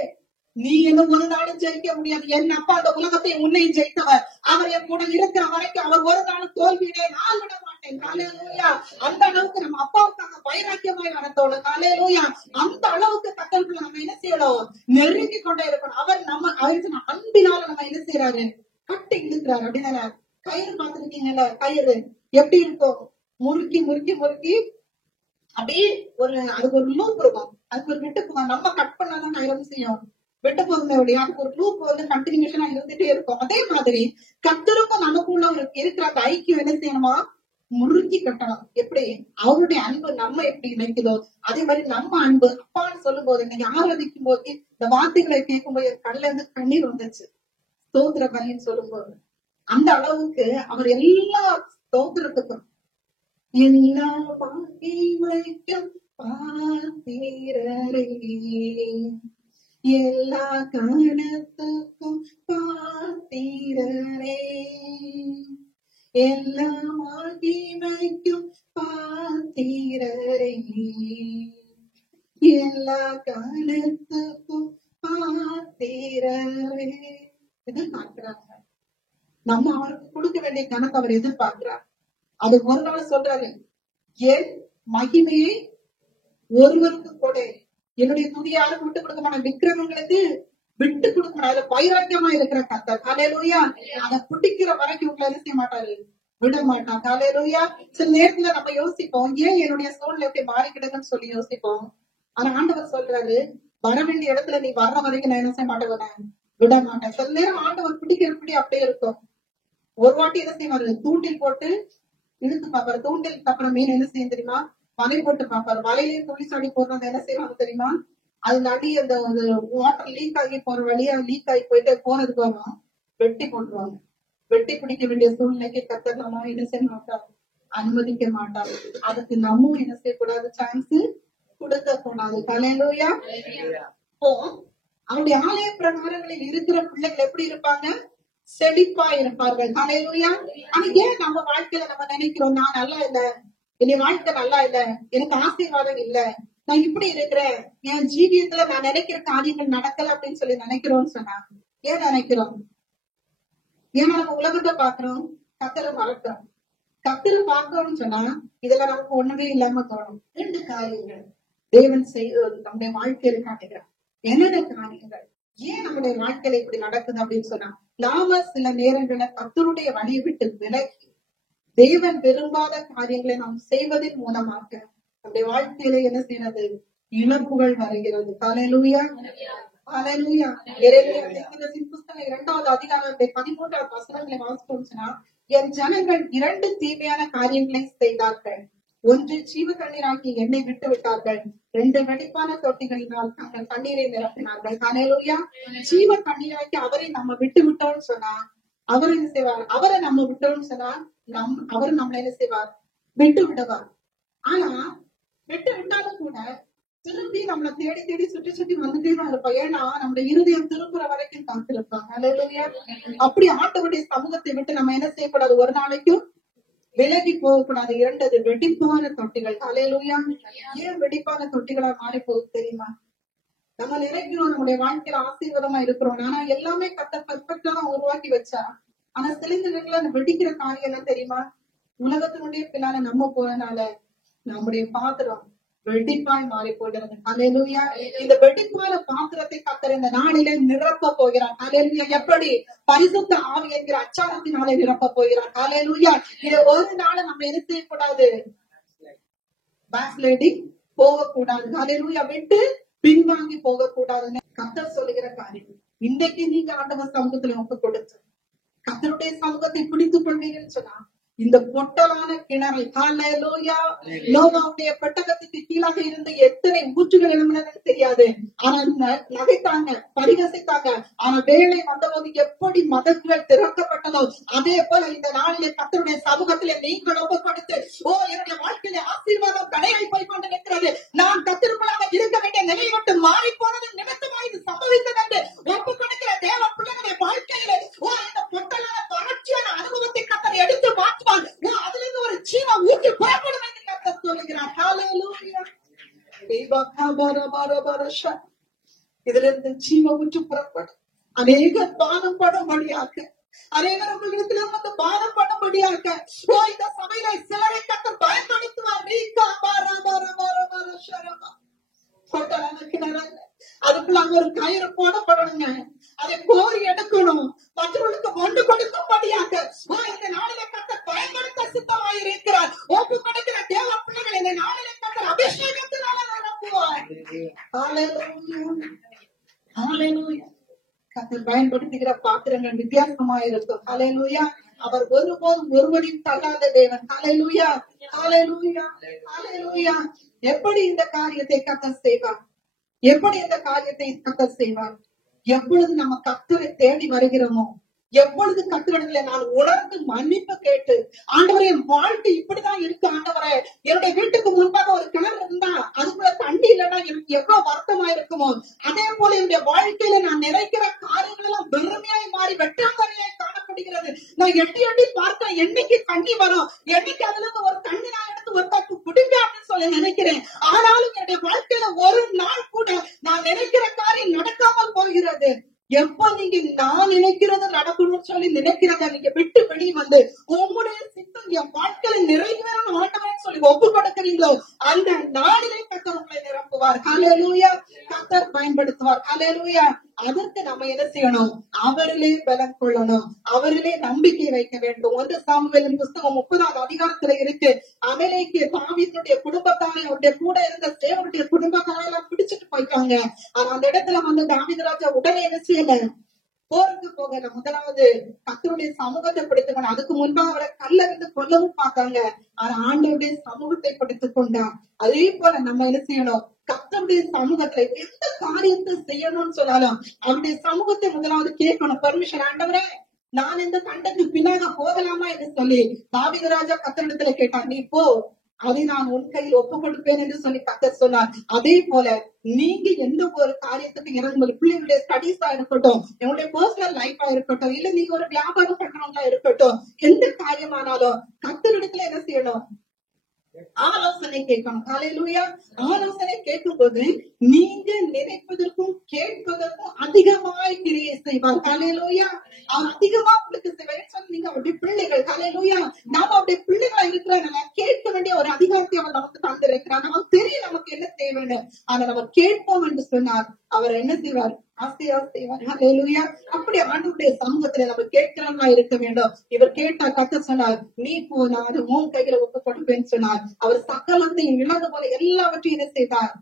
நீ இன்னும் ஒரு நாளும் ஜெயிக்க முடியாது. என் அப்பா அந்த உலகத்தை உன்னையும் ஜெயித்தவர். அவர் என் கூட இருக்கிற வரைக்கும் அவர் ஒரு நாளும் தோல்வியிலே நான் விட மாட்டேன். ஹல்லேலூயா. அந்த அளவுக்கு நம்ம அப்பாவுக்காக வைராக்கியமாய் வரத்தோடு. ஹல்லேலூயா. அந்த அளவுக்கு கத்தலுக்குள்ள நம்ம என்ன செய்யணும்? நெருங்கி கொண்டே இருக்கணும். அவர் நம்ம அன்பினால நம்ம என்ன செய்யறாரு? கட்டி இழுக்கிறாரு. அப்படின்னா கயிறு பார்த்திருக்கீங்கல்ல, கயிறு எப்படி இருக்கும்? முறுக்கி முறுக்கி முறுக்கி அப்படியே அதுக்கு ஒரு லூப் இருக்கும், அதுக்கு ஒரு விட்டு போகும். நம்ம கட் பண்ணாதான் கயிறு செய்யும் விட்டு போகுமே ஒழிய அதுக்கு ஒரு லூப் கண்டினியூஷனா இருந்துட்டே இருக்கும். அதே மாதிரி கர்த்தருக்கும் நமக்குள்ள இருக்கிற அந்த ஐக்கியம் என்ன செய்யணுமா? முறுக்கி கட்டணும். எப்படி அவருடைய அன்பு நம்ம எப்படி நினைக்குதோ அதே மாதிரி நம்ம அன்பு அப்பான்னு சொல்லும் போது, இன்னைக்கு ஆராதிக்கும் போது இந்த வார்த்தைகளை கேட்கும் போது கண்ணுல இருந்து கண்ணீர் வந்துச்சு. ஸ்தோத்திர பலின்னு சொல்லும் போது அந்த அளவுக்கு அவர் எல்லா ஸ்தோத்திரத்துக்கும் எல்லா மகிமைக்கும் பாத்திரரே, எல்லா கணத்துக்கும் பாத்திரரே, எல்லா மகிமைக்கும் பாத்திரரே, எல்லா கணத்துக்கும் பாத்திரரே. எதிர்பார்க்கிறாங்க. நம்ம அவருக்கு கொடுக்க வேண்டிய கணக்கு அவர் எதிர்பார்க்கிறார். அது ஒரு நாள் சொல்றாரு, என் மகிமையை ஒருவருக்கு கொடு, என்னுடைய துதி யாருக்கு விட்டு கொடுக்க மாட்டேன், விக்கிரமங்களுக்கு விட்டு கொடுக்க மாட்டேன். அதுல வைராக்கியமா இருக்கிற கர்த்தர். ஹல்லேலூயா. அதை பிடிக்கிற வரைக்கும் உங்களை என்ன செய்ய மாட்டாரு? விட மாட்டான். ஹல்லேலூயா. சில நேரத்துல நம்ம யோசிப்போம், ஏன் என்னுடைய சூழ்நிலை எப்படி மாறிக்கிடுதுன்னு சொல்லி யோசிப்போம். ஆனா ஆண்டவர் சொல்றாரு, வர வேண்டிய இடத்துல நீ வர்ற வரைக்கும் நான் என்ன செய்ய மாட்டேன், விட மாட்டேன். சில நேரம் ஆண்டவர் பிடிக்கிறபடி அப்படியே இருக்கும். ஒரு வாட்டி என்ன செய்வாரு? தூண்டில் போட்டு இழுத்து பாப்பாரு. தூண்டில் அப்புறம் மீன் என்ன செய்யும் தெரியுமா? வலை போட்டு பாப்பாரு. வலையிலேயே துணி சாடி போடுறது என்ன செய்வாங்க தெரியுமா? அது நடி அந்த வாட்டர் லீக் ஆகி போற வழியா லீக் ஆகி போயிட்டு போனதுக்கு வரும் வெட்டி போட்டுருவாங்க. வெட்டி பிடிக்க வேண்டிய சூழ்நிலைக்கு கர்த்தர் நம்ம என்ன செய்ய மாட்டாங்க, அனுமதிக்க மாட்டார். அதுக்கு நம்மளும் என்ன செய்யக்கூடாது, சான்ஸ் கொடுக்க கூடாது. ஹல்லேலூயா. இப்போ அவருடைய ஆலய பிரகாரங்களில் இருக்கிற பிள்ளைகள் எப்படி இருப்பாங்க, செழிப்பா இருப்பார்கள். ஹல்லேலூயா. ஆனா ஏன் நம்ம வாழ்க்கையில நம்ம நினைக்கிறோம், நான் நல்லா இல்ல, என் வாழ்க்கை நல்லா இல்ல, எனக்கு ஆசீர்வாதம் இல்ல, நான் இப்படி இருக்கிறேன், என் ஜீவியத்துல நான் நினைக்கிற காரியங்கள் நடக்கல அப்படின்னு சொல்லி நினைக்கிறோம்னு சொன்னா, ஏன் நினைக்கிறோம்? ஏன்னா நம்ம உலகத்தை பாக்குறோம், கத்தரை மறக்கிறோம். கத்தரை பார்க்கிறோம்னு சொன்னா இதுல நமக்கு ஒண்ணுமே இல்லாம தோணும். 2 காரியங்கள் தேவன் செய்வது நம்முடைய வாழ்க்கையில காட்டுகிறார். என்னென்ன காரியங்கள், ஏன் நம்முடைய வாழ்க்கையில இப்படி நடக்குது அப்படின்னு சொன்னா, நாம சில நேரங்கள கர்த்தருடைய வழியை விட்டு விலகி தேவன் விரும்பாத காரியங்களை நாம் செய்வதன் மூலமாக நம்முடைய வாழ்க்கையில என்ன செய்யறது, இழப்புகள் வருகிறது. ஹல்லேலூயா. ஹல்லேலூயா. எரேமியா தீர்க்கதரிசியின் புத்தகம் 2வது அதிகாரம் 13வது வசனங்களை வாசித்தோம்னா, என் ஜனங்கள் 2 தீமையான காரியங்களை செய்தார்கள். 1, ஜீவ கண்ணீராக்கி என்னை விட்டு விட்டார்கள். 2, வெடிப்பான தொட்டிகளினால் தங்கள் கண்ணீரை நிரப்பினார்கள். ஹல்லேலூயா. ஜீவ கண்ணீராக்கி அவரை நம்ம விட்டு விட்டோம்னு சொன்னா அவர் என்ன செய்வார், அவரை நம்ம விட்டோம்னு சொன்னா அவர் நம்மள என்ன செய்வார், விட்டு விடுவார். ஆனா விட்டு விட்டாலும் கூட திரும்பி நம்மளை தேடி தேடி சுற்றி சுற்றி வந்துட்டே தான் இருப்போம். ஏன்னா நம்முடைய இருதயம் திரும்புற வரைக்கும் காத்திருப்பாங்க. ஹல்லேலூயா. அப்படி ஆண்டவருடைய சமூகத்தை விட்டு நம்ம என்ன செய்யக்கூடாது, ஒரு நாளைக்கும் விலகி போகக்கூடாது. 2, வெடிப்பான தொட்டிகள். ஹல்லேலூயா. ஏன் வெடிப்பான தொட்டிகளா மாறி போகுது தெரியுமா? நம்ம நினைக்கிறோம் நம்முடைய வாழ்க்கையில ஆசீர்வாதமா இருக்கிறோம், ஆனா எல்லாமே பர்ஃபெக்டா தான் உருவாக்கி வச்சா, ஆனா சில நேரங்கள்ல அந்த வெடிக்கிற காரியம் என்ன தெரியுமா, உலகத்தினுடைய பின்னால நம்ம போறதுனால நம்முடைய பாத்திரம் வெடிப்பாய் மாறி போகிறது. ஹல்லேலூயா. இந்த வெடிப்பான பாத்திரத்தை கர்த்தர் இந்த நாளிலே நிரப்ப போகிறார். ஹல்லேலூயா. எப்படி? பரிசுத்த ஆவி என்கிற அச்சாரத்தினாலே நிரப்ப போகிறார். ஹல்லேலூயா. இதை ஒரு நாள் நம்ம என்ன செய்யக்கூடாது, பேக்ஸ்லைடிங் போகக்கூடாது. ஹல்லேலூயா. விட்டு பின்வாங்கி போகக்கூடாதுன்னு கர்த்தர் சொல்லுகிற காரியம். இன்றைக்கு நீங்க ஆண்டவர் சமூகத்துல ஒப்பு கொடுத்து கர்த்தருடைய சமூகத்தை பிடித்துக் கொண்டீங்கன்னு சொன்னா, இந்த பொட்டலான கிணறு, ஹல்லேலூயா, நோவாவுடைய பெட்டகத்துக்கு கீழாக இருந்த எத்தனை ஊற்றுகள் எழும்பினதுன்னு தெரியாது. ஆனா நகைத்தாங்க, பரிகசித்தாங்க. ஆனா வேலை வந்தபோது எப்படி மதகுகள் திறக்கப்பட்டதோ அதே போல இந்த நாளிலே கர்த்தருடைய சமூகத்திலே நீங்கள் ஒப்பு கொடுத்து, ஓ என்னுடைய வாழ்க்கையில ஆசீர்வாதம் தடையாய் போய் கொண்டு நிற்கிறது, நான் கர்த்தருக்குள்ளாக இருக்க வேண்டிய நிலை விட்டு மாறி போனது நிமித்தமா இது சம்பவித்தது என்று ஒப்பு கொடுக்கிற தேவ பிள்ளைகளுடைய வாழ்க்கையிலே, ஓ இந்த பொட்டலான தொடர்ச்சியான அனுபவத்தை கர்த்தர் எடுத்து மாற்றுவார். அதுல இருந்து ஒரு ஜீவ ஊற்று புறப்படும் என்று கர்த்தர் சொல்லுகிறார். ஹல்லேலூயா. இதுல இருந்து ஜீவ ஊற்று புறப்படும். அநேக பானம் படும்படியாக, அநேகத்தில வந்து பானம் பண்ணும்படியாக இந்த சபையில சிலரை கர்த்தர் பயன்படுத்துவார். அதுக்குள்ள அங்க ஒரு கயிறு போடப்படணுங்க, அதை கோரி எடுக்கணும், மற்றவர்களுக்கு கொண்டு கொடுக்கும்படியாக இந்த நாளிலே கர்த்தர் பயன்படுத்த சித்தமாய் இருக்கிறார். ஒப்பு கொடுக்கிற தேவ பிள்ளைகள் இந்த நாளிலே கர்த்தர் அபிஷேகத்தினால நிரப்புவார். ஹல்லேலூயா. ஹல்லேலூயா. கர்த்தர் பயன்படுத்துகிற பாத்திரங்கள் வித்தியாசமா இருக்கும். ஹல்லேலூயா. அவர் ஒருபோதும் ஒருவரையும் தள்ளாத தேவன். ஹல்லேலூயா. ஹல்லேலூயா. ஹல்லேலூயா. எப்படி இந்த காரியத்தை கர்த்தர் செய்வார், எப்படி இந்த காரியத்தை கர்த்தர் செய்வார்? எப்பொழுது நம்ம கர்த்தரை தேடி வருகிறோமோ, எப்பொழுது கர்த்தரிடத்துல நான் உணர்ந்து மன்னிப்பு கேட்டு, ஆண்டவரே என் வாழ்க்கை இப்படிதான் இருக்கு, ஆண்டவரே என்னுடைய வீட்டுக்கு முன்பாக ஒரு கிணறு இருந்தா அதுக்குள்ள தண்ணி இல்லைன்னா எனக்கு எவ்வளவு வருத்தமா இருக்குமோ, அதே போல என்னுடைய வாழ்க்கையில நான் நினைக்கிற காரியங்கள் எல்லாம் வெறுமையாய் மாறி வெட்டாந்தரையாய் காணப்படுகிறது. நான் எட்டி எட்டி பார்க்க என்னைக்கு தண்ணி வரும், என்னைக்கு அதுல இருந்து ஒரு தண்ணி நான் எடுத்து ஒரு தட்டு குடிங்க அப்படின்னு சொல்லி நினைக்கிறேன். ஆனாலும் என்னுடைய வாழ்க்கையில ஒரு நாள் கூட நான் நினைக்கிற காரியம் நடக்காமல் போகிறது. எப்ப நீங்க நான் நினைக்கிறது நடக்கணும்னு சொல்லி நினைக்கிறத நீங்க விட்டு வெளியே வந்து உங்களுடைய சித்தம் என் வாழ்க்கையில நிறைவேறணும் ஆண்டவரேன்னு சொல்லி ஒப்பு கொடுக்கிறீங்களோ, அந்த நாளிலே கர்த்தர் உங்களை நிரப்புவார். ஹல்லேலூயா. கர்த்தர் பயன்படுத்துவார். ஹல்லேலூயா. அதற்கு நம்ம என்ன செய்யணும், அவரிலே பலம் கொள்ளணும், அவரிலே நம்பிக்கை வைக்க வேண்டும். 1 சாமுவேலின் புத்தகம் 30வது அதிகாரத்துல இருக்கு. அமலேக்கு தாவீதுடைய குடும்பத்தாரை அவருடைய கூட இருந்த சேவருடைய குடும்பத்தாரெல்லாம் பிடிச்சிட்டு போயிட்டாங்க. ஆனா அந்த இடத்துல வந்து தாவீது ராஜா உடனே என்ன செய்யல, போருக்கு போக முதலாவது கர்த்தருடைய சமூகத்தை பிடித்துக்கணும். அதுக்கு முன்பாக அவரை கல்ல இருந்து கொல்லவும் பார்த்தாங்க. ஆனா ஆண்டவருடைய சமூகத்தை பிடித்துக் கொண்டான். அதே போல நம்ம என்ன செய்யணும், கர்த்தருடைய சமூகத்துல எந்த காரியத்தை செய்யணும்னு சொன்னாலும் அவருடைய சமூகத்தை முதலாவது கேட்கணும். பர்மிஷன், ஆண்டவரே நான் இந்த தண்டைக்கு பின்னாக போகலாமா என்று சொல்லி தாவீது ராஜா கர்த்தரிடத்துல கேட்டார். நீ போ, அதை நான் உன் கையில் ஒப்பு கொடுப்பேன் என்று சொல்லி கர்த்தர் சொன்னார். அதே போல நீங்க எந்த ஒரு காரியத்துக்கு இறங்கும்போது, பிள்ளைகளுடைய ஸ்டடீஸா இருக்கட்டும், என்னுடைய பர்சனல் லைஃபா இருக்கட்டும், இல்ல நீங்க ஒரு வியாபாரம் பண்றவங்களா இருக்கட்டும், எந்த காரியமானாலும் கர்த்தரிடத்துல என்ன செய்யணும்? ஆலோசனை கேட்கணும். ஹல்லேலூயா. ஆலோசனை கேட்கும் போது நீங்க நினைப்பதற்கும் கேட்பதற்கும் அதிகமாய் கிரியை செய்வார். ஹல்லேலூயா. அவர் அதிகமா உங்களுக்கு செய்வார். நீங்க அவருடைய பிள்ளைகள். ஹல்லேலூயா. நாம அவருடைய பிள்ளைகளா இருக்கிறாங்க, கேட்க வேண்டிய ஒரு அதிகாரத்தை அவர் நமக்கு தந்திருக்கிறார். நமக்கு தெரியும் நமக்கு என்ன தேவைன்னு. ஆனா நம்ம கேட்போம் என்று சொன்னார், அவர் என்ன செய்வார்? ஆசையா செய்வார். ஹல்லேலூயா. அப்படி ஆண்டவருடைய சமூகத்துல நம்ம கேட்கிறவங்களா இருக்க வேண்டும். இவர் கேட்டா கர்த்தர் சொன்னார், நீ போ, நான் உன் கையில ஒப்பு கொடுப்பேன்னு சொன்னார். அவர் சகலத்தையும் இழந்து போல எல்லாவற்றையும் என்ன செய்தார்?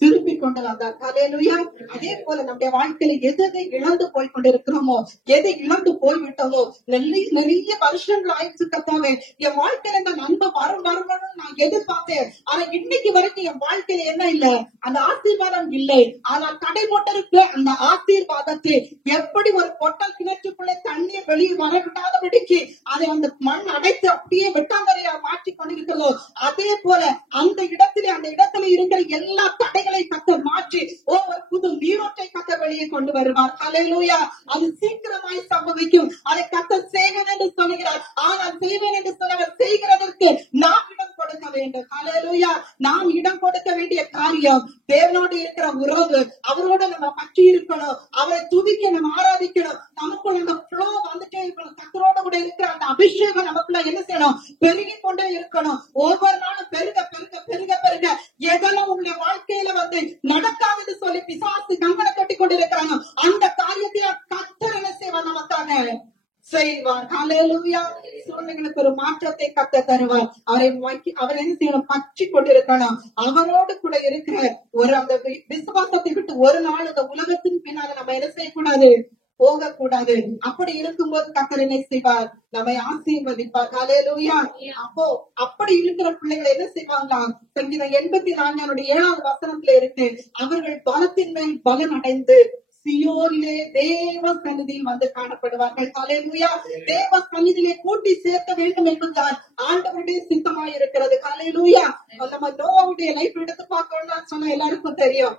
திருப்பி கொண்டு வந்தார். ஹல்லேலூயா. அதே போல நம்முடைய வாழ்க்கையில எதை இழந்து போய் கொண்டிருக்கிறோமோ, எதை இழந்து போய்விட்டோமோ, நிறைய வருஷங்கள் ஆயிடுச்சு கர்த்தாவே, என் வாழ்க்கையில இந்த நன்மை வரும்னு நான் எதிர்பார்த்தேன். ஆனா இன்னைக்கு வரைக்கும் என் வாழ்க்கையில என்ன இல்ல? அந்த ஆசீர்வாதம் இல்லை. ஆனால் தடை போட்டிருக்க அந்த ஆசீர்வாதத்தை எப்படி ஒரு பொட்டல் கிணற்றுக்குள்ளே தண்ணீர் வெளியே வரவிடாதபடிக்கு அதை அந்த மண் அடைத்து அப்படியே வெட்டாந்தரையா மாற்றி கொண்டிருக்கிறதோ, அதே போல அந்த இடத்துல இருக்கிற எல்லா தடைகளை கர்த்தர் மாற்றி ஒரு புது நீரோட்டை கர்த்தர் வெளியே கொண்டு வருவார். ஹல்லேலூயா. அது சீக்கிரமாய் சம்பவிக்கும். அதை கர்த்தர் செய்வேன் என்று சொல்கிறார். ஆனால் செய்வேன் என்று சொன்னவர் செய்கிறதற்கு நாம் இடம் கொடுக்க வேண்டும். ஹல்லேலூயா. நாம் இடம் கொடுக்க வேண்டிய காரியம் தேவனோடு இருக்கிற உறவு. அவரோட நம்ம பற்றி இருக்கணும், அவரை துதிக்க நம்ம ஆராதிக்கணும், நமக்குள்ள அந்த ஃப்ளோ வந்துட்டே இருக்கணும். கர்த்தரோட கூட இருக்கிற அந்த அபிஷேகம் நமக்குள்ள என்ன செய்யணும்? பெருகி கொண்டே இருக்கணும். ஒவ்வொரு நாளும் பெருக பெருக பெருக பெருக எதெல்லாம் உங்களுடைய வாழ்க்கையில நடக்காதுன்னு சொல்லி பிசாசு கங்கணம் கட்டி கொண்டிருக்கிறாங்க, அந்த காரியத்தை கர்த்தர் என்ன செய்வார்? நமக்காக செய்வார். ஹல்லேலூயா. சூழ்நிலைகளுக்கு ஒரு மாற்றத்தை கர்த்தர் தருவார். அவர் என்ன செய்யணும்? பற்றி கொண்டிருக்கணும். அவரோடு கூட இருக்கிற ஒரு அந்த விசுவாசத்தை விட்டு ஒரு நாள் இந்த உலகத்தின் பின்னால நம்ம என்ன செய்யக்கூடாது? போகக்கூடாது. அப்படி இருக்கும்போது கர்த்தர் என்ன செய்வார்? நம்மை ஆசீர்வதிப்பார். ஹல்லேலூயா. அப்போ அப்படி இருக்கிற பிள்ளைகளை என்ன செய்வாங்களா? சங்கீதம் 84 7வது வசனத்துல இருக்கு, அவர்கள் பலத்தின் மேல் பலன் அடைந்து சியோனிலே தேவ சந்நிதியில் வந்து காணப்படுவார்கள். ஹல்லேலூயா. தேவ சந்நிதியிலே கூட்டி சேர்க்க வேண்டும் என்பதுதான் ஆண்டவருடைய சித்தமாய் இருக்கிறது. ஹல்லேலூயா. நம்ம நோவாவுடைய லைஃப் எடுத்து பார்க்கணும்னு சொன்னா எல்லாருக்கும் தெரியும்.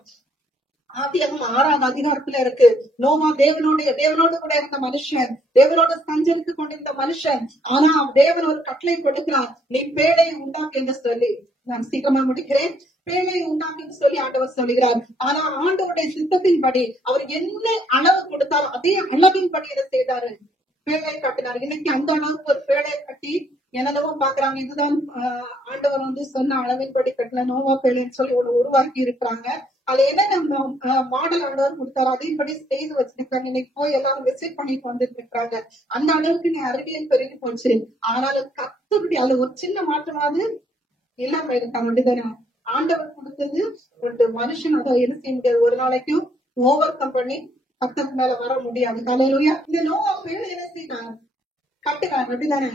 ஆதியாகமம் 6வது அதிகாரத்துல இருக்கு. நோவா தேவனோடு கூட இருந்த மனுஷன், தேவனோடு சஞ்சரித்து கொண்டிருந்த மனுஷன். ஆனா தேவன் ஒரு கட்டளை கொடுக்கிறார், நீ பேழையை உண்டாக்கு என்று சொல்லி. நான் சீக்கிரமா முடிக்கிறேன். பேழையை உண்டாக்கு என்று சொல்லி ஆண்டவர் சொல்லுகிறார். ஆனா ஆண்டவருடைய சித்தத்தின்படி அவர் என்ன அளவு கொடுத்தாரோ அதே அளவின்படி என்ன செய்தாரு? பேழை கட்டினார். இன்னைக்கு அந்த அளவுக்கு ஒரு பேழையை கட்டி என்னென்னவோ பாக்குறாங்க. இதுதான் ஆண்டவர் சொன்ன அளவின்படி கட்டல நோவா பேழைன்னு சொல்லி ஒண்ணு உருவாக்கி இருக்கிறாங்க. அதுல என்ன மாடல் ஆண்டவர் கொடுத்தாரு அதையும்படி செய்து வச்சிருக்காங்க. இன்னைக்கு போய் எல்லாரும் விசிட் பண்ணிட்டு வந்துட்டு இருக்காங்க. அந்த அளவுக்கு நீ அறிவியல் பெருகி போச்சு. ஆனாலும் கர்த்தருடைய அதுல ஒரு சின்ன மாற்றமாவது இல்லாம இருக்காங்க. அப்படிதானே? ஆண்டவர் கொடுத்தது ஒரு மனுஷன் அதை என்ன செய்ய முடியாது, ஒரு நாளைக்கும் ஓவர் கம் பண்ணி கர்த்தருக்கு மேல வர முடியாது. ஹல்லேலூயா. இந்த நோவா பேழை என்ன செய்யறாங்க? கட்டுறாங்க. அப்படிதானே?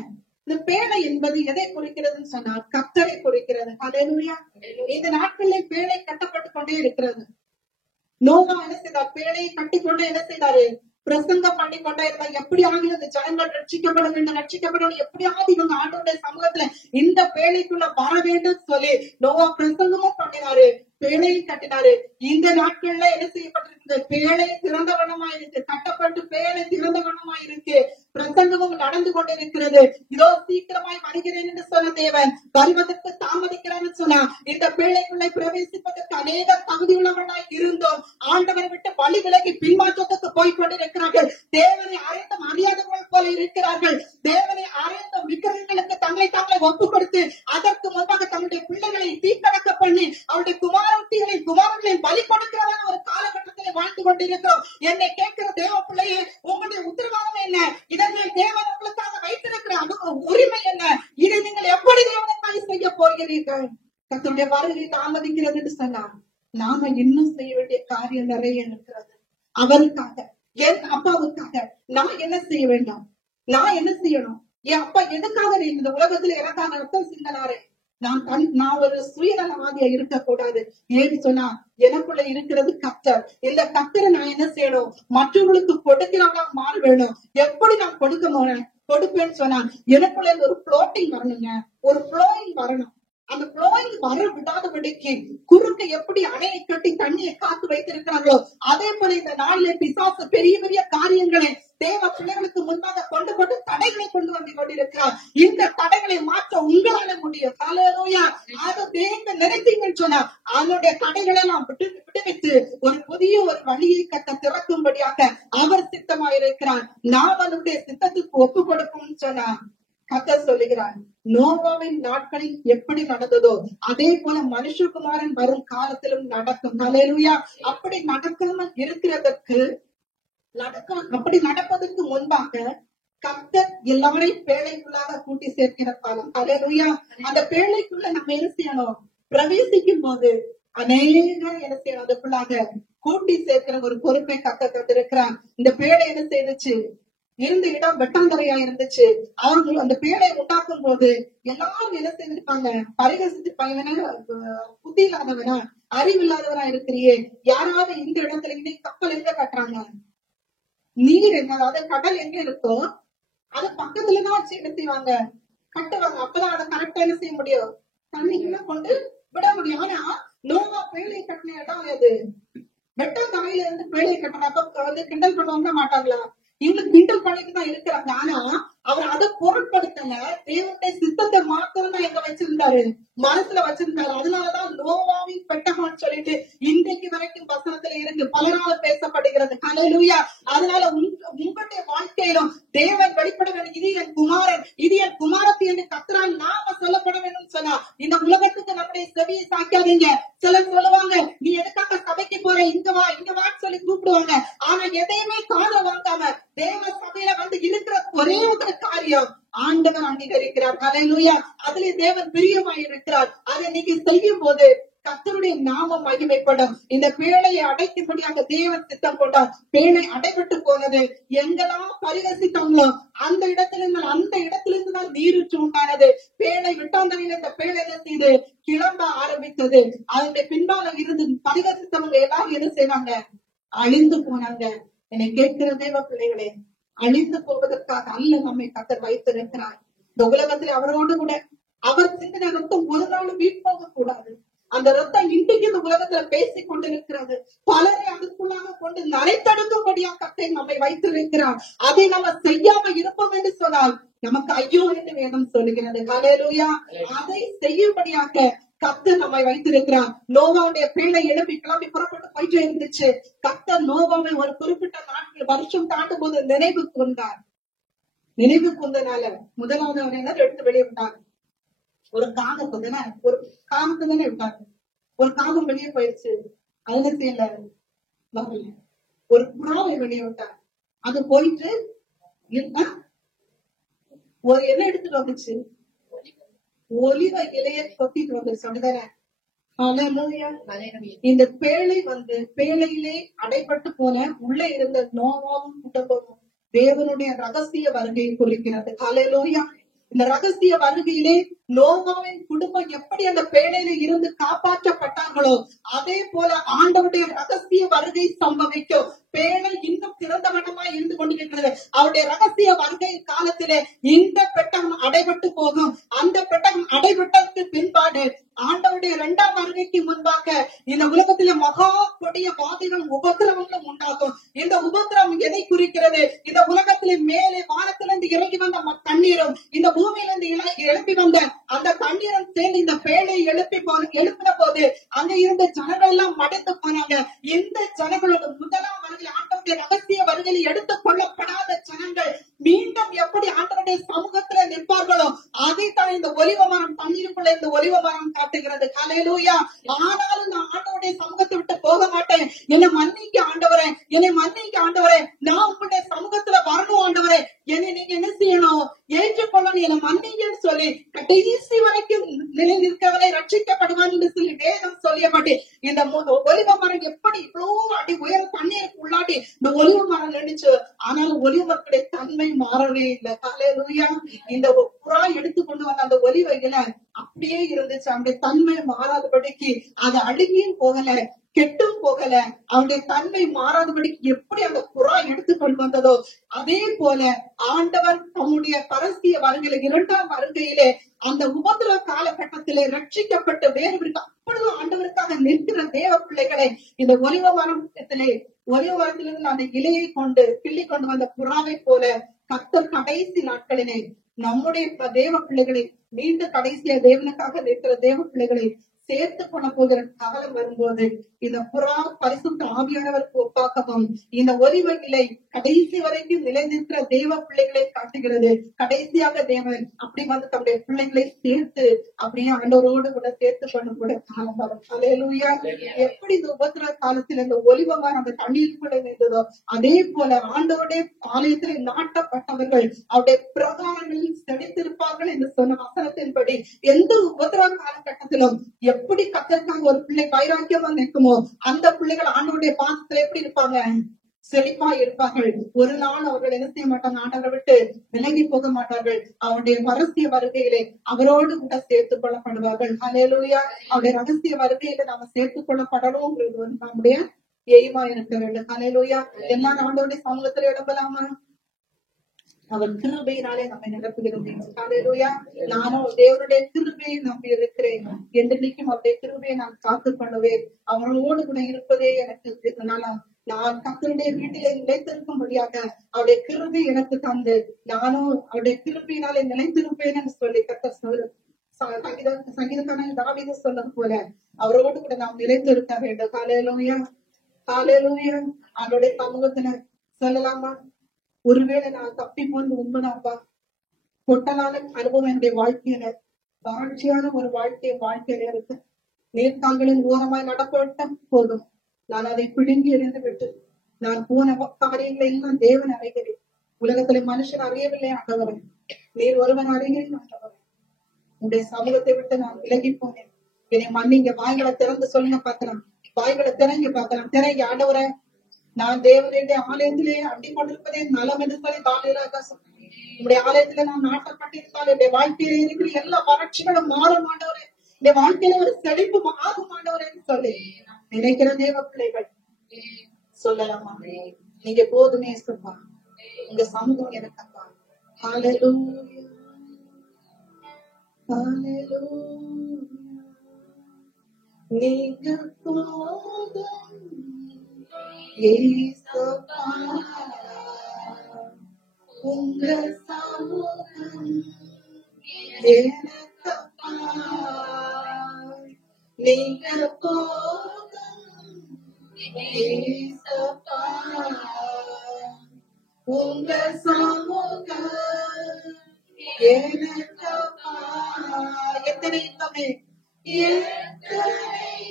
இந்த பேழை என்பது எதை குறிக்கிறதுன்னு சொன்னால் கர்த்தரை குறிக்கிறது. ஹல்லேலூயா. இந்த நாட்களிலே பேழை கட்டப்பட்டு கொண்டே இருக்கிறது. நோவா என்ன செய்தார்? பேழையை கட்டிக்கொண்டு என்ன செய்தாரு? பிரசங்கம் பண்ணி கொண்டே இருந்தாங்க. எப்படியாவது இந்த ஜனங்கள் ரட்சிக்கப்பட வேண்டும், ரட்சிக்கப்படணும், எப்படியாவது இவங்க ஆண்டவருடைய சமூகத்துல இந்த பேழைக்குள்ள வர வேண்டும் சொல்லி நோவா பிரசங்கமும் பண்ணினாரு, பேழையும் கட்டினாரு. இந்த நாட்கள்ல என்ன செய்யப்பட்டிருக்கு? பேழை திறந்த வண்ணமா இருக்கு, கட்டப்பட்டு பேழை திறந்த வண்ணமா இருக்கு. பிரசங்கமும் நடந்து கொண்டிருக்கிறது. இதோ சீக்கிரமாய் வருகிறேன் என்று சொன்ன தேவன் வருவதற்கு தாமதிக்கிறான்னு சொன்னா இந்த பேழைக்குள்ளே பிரவேசிப்பதற்கு அநேக தகுதி உள்ளவனாய் இருந்தோம். ஆண்டவரை விட்டு வழி விலகி பின்மாற்றத்துக்கு போய் கொண்டிருக்கிறார்கள். தேவனை அறிந்த அறியாதவர்கள் போல இருக்கிறார்கள். தேவனை அறிந்த விக்கிரகங்களுக்கு தங்களை ஒப்பு கொடுத்து அதற்கு முன்பாக தன்னுடைய பிள்ளைகளை தீக்கடக்க பண்ணி அவருடைய குமாரர்களை பலி கொடுக்கிறதான ஒரு காலகட்டத்தில் வாழ்ந்து கொண்டிருக்கிறோம். என்னை கேட்கிற தேவ பிள்ளையே, உங்களுடைய உத்தரவாதம் என்ன? இதனால் தேவன் உங்களுக்காக வைத்திருக்கிற உரிமை என்ன? இதை நீங்கள் எப்படி தேவனுக்காக செய்ய போகிறீர்கள்? கர்த்தருடைய வருகை தாமதிக்கிறது என்று சொன்னார். நாம இன்னும் செய்ய வேண்டிய காரியம் நிறைய இருக்கிறது. அவருக்காக, என் அப்பாவுக்காக நான் என்ன செய்ய வேண்டும்? நான் என்ன செய்யணும்? என் அப்பா எதுக்காக இந்த உலகத்துல எனக்காக ரத்தம் சிந்தனாரு? நான் ஒரு சுயநலவாதியா இருக்கக்கூடாது. ஏன்னு சொன்னா எனக்குள்ள இருக்கிறது கர்த்தர். இந்த கர்த்தரை நான் என்ன செய்யணும்? மற்றவங்களுக்கு கொடுக்கிறவங்களா மாற வேணும். எப்படி நான் கொடுப்பேன்னு சொன்னா எனக்குள்ள இருந்து ஒரு ஃப்ளோட்டிங் வரணுங்க, ஒரு ஃப்ளோயிங் வரணும். அந்த ஃப்ளோயிங் வர விடாதபடிக்கு குறுக்க எப்படி அணையை கட்டி தண்ணியை காத்து வைத்திருக்கிறார்களோ அதே போல இந்த நாளிலே பிசாசு பெரிய பெரிய காரியங்களை தேவ பிள்ளைகளுக்கு முன்பாக கொண்டு தடைகளை கொண்டு வந்து கொண்டிருக்கிறார். இந்த தடைகளை மாற்ற உங்களால முடியும். ஹல்லேலூயா. அதை தேவ நினைத்தீங்கன்னு சொன்னா அதனுடைய தடைகளை எல்லாம் விடுவித்து ஒரு புதிய ஒரு வழியை கட்ட திறக்கும்படியாக அவர் சித்தமாயிருக்கிறார். நாம் அவனுடைய சித்தத்துக்கு ஒப்பு கொடுப்போம்னு சொன்னா கர்த்தர் சொல்லுகிறார், நோவாவின் நாட்களில் எப்படி நடந்ததோ அதே போல மனுஷகுமாரன் வரும் காலத்திலும் நடக்கும். ஹல்லேலூயா. அப்படி நடக்காம இருக்கிறதற்கு அப்படி நடப்பதற்கு முன்பாக கர்த்தர் எல்லாரையும் பேழைக்குள்ளாக கூட்டி சேர்க்கிற காலம். ஹல்லேலூயா. அந்த பேழைக்குள்ள நம்ம என்ன செய்யணும்? பிரவேசிக்கும் போது அநேகர் என்ன செய்யணும்? அதுக்குள்ளாக கூட்டி சேர்க்கிற ஒரு பொறுப்பை கர்த்தர் தந்திருக்கிறார். இந்த பேழை என்ன செய்துச்சு? இருந்த இடம் வெட்டாந்தரையா இருந்துச்சு. அவர்கள் அந்த பேழை உண்டாக்கும் போது எல்லாரும் என்ன செய்திருப்பாங்க? பரிகசித்து பையன புத்தி இல்லாதவனா, அறிவு இல்லாதவனா இருக்கிறியே, யாராவது இந்த இடத்துல இன்னைக்கு கப்பல் எங்க கட்டுறாங்க? நீர் எங்க, அதாவது கடல் எங்க இருக்கோ அது பக்கத்துலதான் வச்சு என்ன செய்வாங்க? கட்டுவாங்க. அப்பதான் அதை கரெக்டா என்ன செய்ய முடியும்? தண்ணிக்குள்ள கொண்டு விட முடியும். ஆனா நோவா பேழை கட்டின இடம் அது வெட்டாந்தரையில இருந்து பேழை கட்டுறப்ப வந்து கிண்டல் பண்ணுவாங்க மாட்டாங்களா? இவங்களுக்கு கிண்டல் பண்ணிட்டுதான் இருக்கிறாங்க. ஆனா அவர் அதை பொருட்படுத்தல. தேவனுடைய சித்தத்தை மாத்திரம் தான் எங்க வச்சிருந்தாரு, மனசுல வச்சிருந்தாரு. அதனாலதான் நோவாவின் பெட்டகம்னு சொல்லிட்டு இன்றைக்கு வரைக்கும் வசனத்துல இருந்து பலரால் பேசப்படுகிறது. ஹல்லேலூயா. அதனால உங்களுடைய வாழ்க்கையிலும் தேவன் வெளிப்பட வேண்டும். இது என் குமாரன், இது என் குமாரத்தி என்று கர்த்தரால் நாம சொல்லப்பட வேண்டும் சொன்னா இந்த உலகத்துக்கு நம்முடைய செவியை சாய்க்காதீங்க. சிலர் சொல்லுவாங்க, நீ எதுக்காக சபைக்கு போற, இங்க வான்னு சொல்லி கூப்பிடுவாங்க. ஆனா எதையுமே காண வாங்காம தேவ சபையில வந்து இருக்கிற ஒரே ஒரு காரியம் ஆண்டவர் அங்கீகரிக்கிறார். ஹல்லேலூயா. அதிலே தேவன் பிரியமாயிருக்கிறார். அதை நீங்க செய்யும் போது கர்த்தருடைய நாமம் மகிமைப்படும். இந்த பேழையை அடைக்கும்படியாக தேவன் சித்தம் கொண்டார். பேழை அடைபட்டு போனது. எங்கெல்லாம் பரிகசித்தாங்களோ அந்த இடத்திலிருந்து தான் நீரூற்று உண்டானது. பேழை விட்டாந்தரையில் இந்த பேழை என்ன செய்து கிளம்ப ஆரம்பித்தது. அதனுடைய பின்பால இருந்து பரிகசித்தவங்க எல்லாரும் என்ன செய்வாங்க? அழிந்து போனாங்க. என்னை கேட்கிற தேவ பிள்ளைகளே, அழிந்து போவதற்காக அல்ல நம்மை கர்த்தர் வைத்திருக்கிறார். இந்த உலகத்துல அவரோடு கூட அவர் சிந்தின ரத்தம் ஒரு நாளும் வீண் போக கூடாது. அந்த ரத்தம் இன்றைக்கு இந்த உலகத்துல பேசிக் கொண்டிருக்கிறது. பலரை அதுக்குள்ளாக கொண்டு நரைத்தடுக்கும்படியாக கர்த்தர் நம்மை வைத்திருக்கிறார். அதை நம்ம செய்யாம இருப்போம் என்று சொன்னால் நமக்கு ஐயோ என்று வேதம் சொல்லுகிறது. ஹல்லேலூயா. அதை செய்யும்படியாக கர்த்தர் நம்மை வைத்திருக்கிறார். நோவாவுடைய பேழை எழுப்பி கிளம்பி புறப்பட்டு போயிட்டே இருந்துச்சு. கர்த்தர் நோவாவை ஒரு குறிப்பிட்ட நாட்கள் வருஷம் தாண்டும் போது நினைவு கொண்டார். நினைவு கொண்டனால முதலாவது அவர் என்ன எடுத்து வெளியே விட்டார்? ஒரு காகத்தை தானே விட்டாரு. ஒரு காகம் வெளியே போயிடுச்சு. அதுல செய்யல, ஒரு புறாவை வெளியே விட்டார். அது போயிட்டு ஒரு என்ன எடுத்துட்டு வந்துச்சு? ஒலிவ இலைய கொத்திட்டு வந்துருச்சு. அப்படிதானே? இந்த பேழை வந்து பேழையிலே அடைபட்டு போன உள்ளே இருந்த நோவாவும் குடும்பமும் தேவனுடைய ரகசிய வருகையை குறிக்கிறது. ஹல்லேலூயா. இந்த ரகசிய வருகையிலே நோவாவின் குடும்பம் எப்படி அந்த பேழையில இருந்து காப்பாற்றப்பட்டார்களோ அதே போல ஆண்டவருடைய ரகசிய வருகை சம்பவிக்கும். பேழை இன்னும் திறந்த வண்ணமாய் இருந்து கொண்டிருக்கிறது. அவருடைய ரகசிய வருகை காலத்திலே இந்த பெட்டகம் அடைபட்டு போகும். அந்த பெட்டகம் அடைபட்டதற்கு பின்பாடு ஆண்டவருடைய இரண்டாம் வருகைக்கு முன்பாக இந்த உலகத்திலே மகா கொடிய வாதைகளும் உபத்திரவங்களும் உண்டாகும். இந்த உபத்திரவம் எதை குறிக்கிறது? இந்த உலகத்திலே மேலே வானத்திலிருந்து இறங்கி வந்த தண்ணீரும் இந்த பூமியிலிருந்து எழுப்பி வந்த அந்த தண்ணீரும் சேர்ந்து இந்த பேழையை எழுப்பின போது அங்க இருந்த ஜனங்கள் எல்லாம் மடிந்து போனாங்க. இந்த ஜனங்களோட முதலாம் வருகை ஆண்டவருடைய ரகசிய வருகையில் எடுத்துக் கொள்ளப்படாத ஜனங்கள் மீண்டும் எப்படி ஆண்டவருடைய சமூகத்துல நிற்பார்களோ அதைத்தான் இந்த ஒலிவ மரம் தண்ணீருக்குள்ள இந்த ஒலிவ மரம் காட்டுகிறது. ஹல்லேலூயா. ஆனாலும் நான் ஆண்டவருடைய சமூகத்தை விட்டு போக மாட்டேன். என்னை மன்னிக்க ஆண்டவரே, என்னை மன்னிக்க ஆண்டவரே, நான் உங்களுடைய சமூகத்துல வரணும் ஆண்டவரே, என்னை நீங்க என்ன செய்யணும்? ஏற்றுக்கொள்ளணும், என்னை மன்னிங்கன்னு சொல்லி கடைசி வரைக்கும் நிலை நிற்கவரை ரட்சிக்கப்படுவான் என்று சொல்லி வேதம் சொல்லியபடி இந்த ஒலிவ மரம் எப்படி இவ்வளவு அடி உயர தண்ணீருக்குள்ள முன்னாடி இந்த ஒலிவ மரம் நின்னுச்சு. ஆனாலும் ஒலிவ மரத்துடைய தன்மை மாறவே இல்லை. ஹல்லேலூயா. இந்த புறா எடுத்து கொண்டு வந்த அந்த ஒலிவ இலை அப்படியே இருந்துச்சு. அவனுடைய தன்மை மாறாதபடிக்கு அது அழுகியும் போகல, கெட்டும் போகல. அவனுடைய தன்மை மாறாதபடிக்கு எப்படி அந்த புறா எடுத்துக்கொண்டு வந்ததோ அதே போல ஆண்டவர் தம்முடைய பரஸ்திய வருகையில, இரண்டாம் வருகையிலே, அந்த உபத்திர காலகட்டத்திலே ரட்சிக்கப்பட்ட வேறவருக்கு அப்பொழுது ஆண்டவருக்காக நிற்கிற தேவ பிள்ளைகளை இந்த ஒலிவ மரத்திலிருந்து அந்த இலையை கொண்டு கிள்ளி கொண்டு வந்த புறாவை போல கர்த்தர் கடைசி நாட்களிலே நம்முடைய தேவ பிள்ளைகளை, மீண்டும் கடைசியா தேவனுக்காக நிற்கிற தேவ பிள்ளைகளை சேர்த்து கொள்ள போகிற காலம் வரும்போது இந்த புறா பரிசுத்த ஆவியானவருக்கு ஒப்பாகவும் இந்த ஒலிவ இலை கடைசி வரைக்கும் நிலைநிற்கிற தேவ பிள்ளைகளை காட்டுகிறது. கடைசியாக தேவன் அப்படி வந்து தம்முடைய பிள்ளைகளை சேர்த்து அப்படியே ஆண்டவரோடு கூட சேர்த்து கொண்டு கூட காலம் வரும். ஹல்லேலூயா. எப்படி இந்த உபத்திர காலத்தில் இந்த ஒலிவ மரம் அந்த தண்ணீர் கூட நின்றதோ அதே போல ஆண்டவருடைய ஆலயத்திலே நாட்டப்பட்டவர்கள் அவருடைய பிரகாரங்களில் செழித்திருப்பார்கள் என்று சொன்ன வசனத்தின்படி எந்த உபத்திர காலகட்டத்திலும் எப்படி கர்த்தருக்காக ஒரு பிள்ளை வைராக்கியமா நிற்குமோ அந்த பிள்ளைகள் ஆண்டவருடைய பாசத்துல எப்படி இருப்பாங்க? செழிப்பா இருப்பார்கள். ஒரு நாள் அவர்கள் என்ன செய்ய மாட்டாங்க? ஆண்டவரை விட்டு விலகி போக மாட்டார்கள். அவருடைய ரகசிய வருகையிலே அவரோடு கூட சேர்த்துக் கொள்ளப்படுவார்கள். ஹல்லேலூயா. அவருடைய ரகசிய வருகையில நாம சேர்த்துக் கொள்ளப்படணும் நம்முடைய எய்மா இருக்க வேண்டும். ஹல்லேலூயா. எல்லாரும் ஆண்டவருடைய சமூகத்துல இடம்பெறாம அவர் கிருபையினாலே நம்மை நிரப்புகிறோம். ஹல்லேலூயா. நானும் தேவனுடைய கிருபையை நம்பி இருக்கிறேன். என்றைக்கும் அவருடைய கிருபையை நான் காத்து பண்ணுவேன். அவரோடு கூட இருப்பதே எனக்கு நான் கர்த்தருடைய வீட்டிலே நிலைத்திருக்கும்படியாக அவருடைய கிருபை எனக்கு தந்து நானும் அவருடைய கிருபையினாலே நிலைத்திருப்பேன் என்று சொல்லி கர்த்தர் சங்கீதக்காரன் தாவீது சொன்னது போல அவரோடு கூட நாம் நிலைத்திருக்க வேண்டும். ஹல்லேலூயா. ஹல்லேலூயா. அவருடைய சமூகத்துல சொல்லலாமா? ஒருவேளை நான் தப்பி போந்து உண்மைதாப்பா, கொட்டலான அனுபவம் என்னுடைய வாழ்க்கையில, வறட்சியான ஒரு வாழ்க்கையில இருக்கு. நீர்த்தாள்களின் ஓரமாய் நடப்பட்ட போதும் நான் அதை பிடுங்கி எறிந்து விட்டு நான் போன காரியங்களை எல்லாம் தேவன் அறிகிறேன். உலகத்துல மனுஷன் அறியவில்லை ஆண்டவரே, நீர் ஒருவன் அறிகிறேன் ஆண்டவரே. உங்களுடைய சமூகத்தை விட்டு நான் விலகி போனேன். என்னை மன்னிங்க. வாய்களை திறந்து சொல்லுங்க பார்க்கலாம். வாய்களை திறங்கி பார்க்கலாம். திறங்கி ஆண்டவரே, நான் தேவனுடைய ஆலயத்திலே அண்டி கொண்டிருப்பதே நலம் என்று சொல்லி தானியேலாக சொன்னேன். உங்களுடைய ஆலயத்துல நான் நாட்டப்பட்டிருந்தால் என்னுடைய வாழ்க்கையில இருக்கிற எல்லா வறட்சிகளும் மாறும் ஆண்டவரே, இந்த வாழ்க்கையில ஒரு செழிப்பு மாறும் ஆண்டவரே சொல்லி நினைக்கிற தேவ பிள்ளைகள் சொல்லலாமா? நீங்க போதுமே சொல்வா, உங்க சமூகம் எனக்கு அப்பா. ஹல்லேலூயா. ஹல்லேலூயா. நீங்க போதும் ஏசப்பா, உங்க சமூகம் எனக்கப்பா. நீங்க போதும் ஏசப்பா, உங்க சமூகம் எனக்கப்பா. எத்தனை இன்பமே, எத்தனை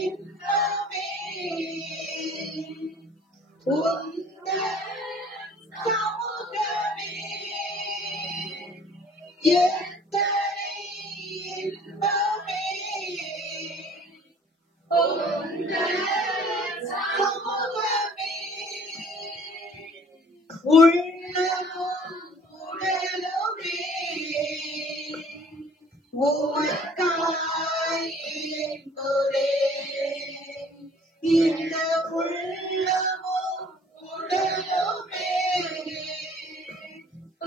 இன்பமே உங்க சமூகமே, எத்தனை இன்பமே உங்க சமூகமே. உள்ளமும் உடலுமே உமக்காய் என்பதே. இந்த உள்ளமும் உடலுமே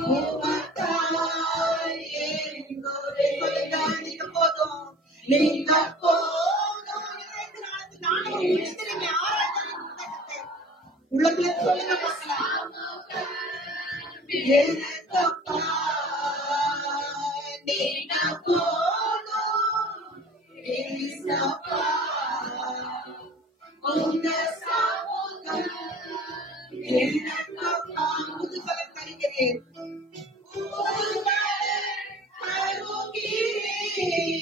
உமக்காய் என்பதே. நீங்க போதும், நீங்க போதும். உள்ளத்துல சொல்லுங்க பார்க்கலாம். எனக்கப்பா, நீங்க போதும் ஏசப்பா, உங்க சமூகம் எனக்கப்பா. முதுகலை தருகிறேன், முதுகலை தருகிறேன்,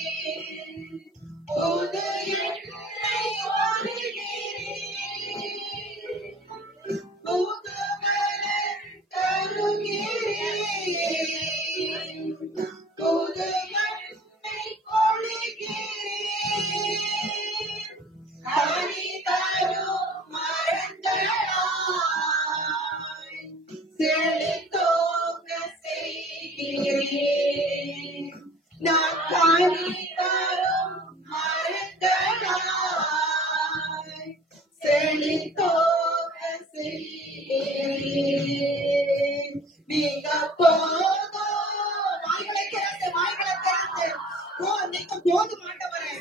ஓ நீங்க போதும் ஆண்டவரே.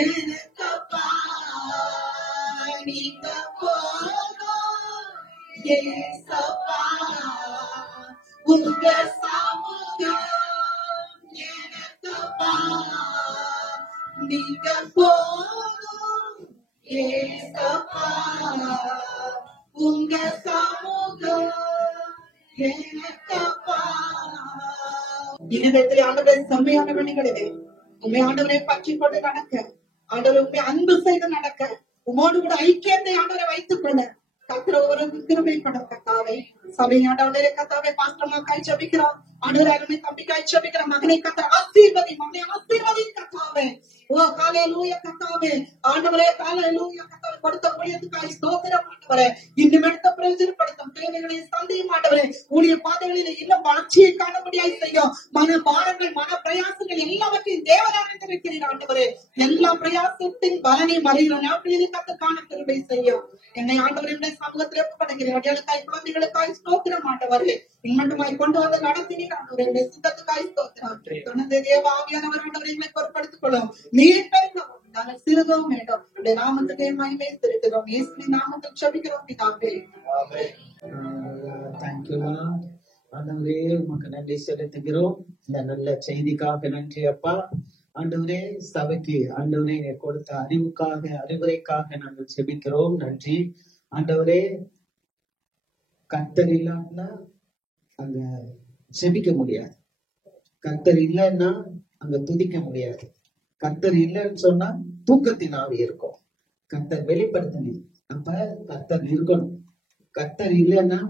எனக்கப்பா நீங்க போதும் ஏசப்பா. உங்க சமூகம் எனக்கப்பா நீங்க போதும் ஏசப்பா. உங்க சமூகம் எனக்கப்பா. இருதயத்திலே ஆண்டவரை செம்மையான வழிகளிலே உண்மை ஆண்டவரை பற்றி கொண்டு நடக்க, ஆண்டவரை உண்மை அன்பு செய்து நடக்க, உமோடு கூட ஐக்கியத்தை ஆண்டவரை வைத்துக் கொள்ள கத்திர ஒரு கிருபை கொண்ட கத்தாவை சபை ஆண்டவரே கத்தாவை பாஸ்டமாக்காய் ஜெபிக்கிறோம். ஆண்டவரே அருமை தம்பிக்காய் ஜெபிக்கிறோம். மகனை கத்த ஆசீர்வதி, மகனை ஆசீர்வதி கத்தாவே. ஓ ஹalleluya கத்தாவே. ஆண்டவரே ஹalleluya கத்தாவே கொடுத்த புரியத்துக்காய் ஸ்தோத்திரம் ஆண்டவரே. இன்னும் எடுத்த பிரயோஜனப்படுத்தும் தேவைகளை சந்தியும் ஆண்டவரே. ஊழிய பாதைகளில் இன்னும் வளர்ச்சியை காணபடியாய் செய்யும். மன பாரங்கள் மன பிரயாசங்கள் எல்லாவற்றையும் தேவனாக இருக்கிறீர் ஆண்டவரே. எல்லா பிரயாசத்தின் பலனை மறைகிற நாட்களில் கத்த காண கிருபை செய்யும். என்னை ஆண்டவரே என்னுடைய சமூகத்தில் ஒப்புப்படுகிறேன். அடியாளுக்காய் குழந்தைகளுக்காய் ஸ்தோத்திரம் ஆண்டவரே. இம்மட்டுமாய் கொண்டு வந்து நடத்தினீர் ஆண்டவரே. என்னுடைய சித்தத்துக்காய் ஸ்தோத்திரம். தொடர்ந்து தேவ ஆவியானவர் ஆண்டவரை எங்களை பொறுப்படுத்திக் கொள்ளும். நீர் பெருகவும் நாங்கள் சிறுகவும் வேண்டும். உடைய நாமத்துக்கு மகிமை செலுத்துகிறோம். இயேசுவின் நாமத்தில் ஜெபிக்கிறோம் பிதாவே. தேங்க்யூ ஆண்டவரே, உமக்கு நன்றி செலுத்துகிறோம். இந்த நல்ல செய்திக்காக நன்றி அப்பா. ஆண்டவரே, சபைக்கு ஆண்டவரே கொடுத்த அறிவுக்காக அறிவுரைக்காக நாங்கள் செபிக்கிறோம். நன்றி ஆண்டவரே. கர்த்தர் இல்லாம அங்க செபிக்க முடியாது. கர்த்தர் இல்லைன்னா அங்க துதிக்க முடியாது. கர்த்தர் இல்லைன்னு சொன்னா தூக்கத்தின் ஆவி இருக்கும். கர்த்தர் வெளிப்படுத்தணும். அப்ப கர்த்தர் இருக்கணும். கர்த்தர் இல்லைன்னா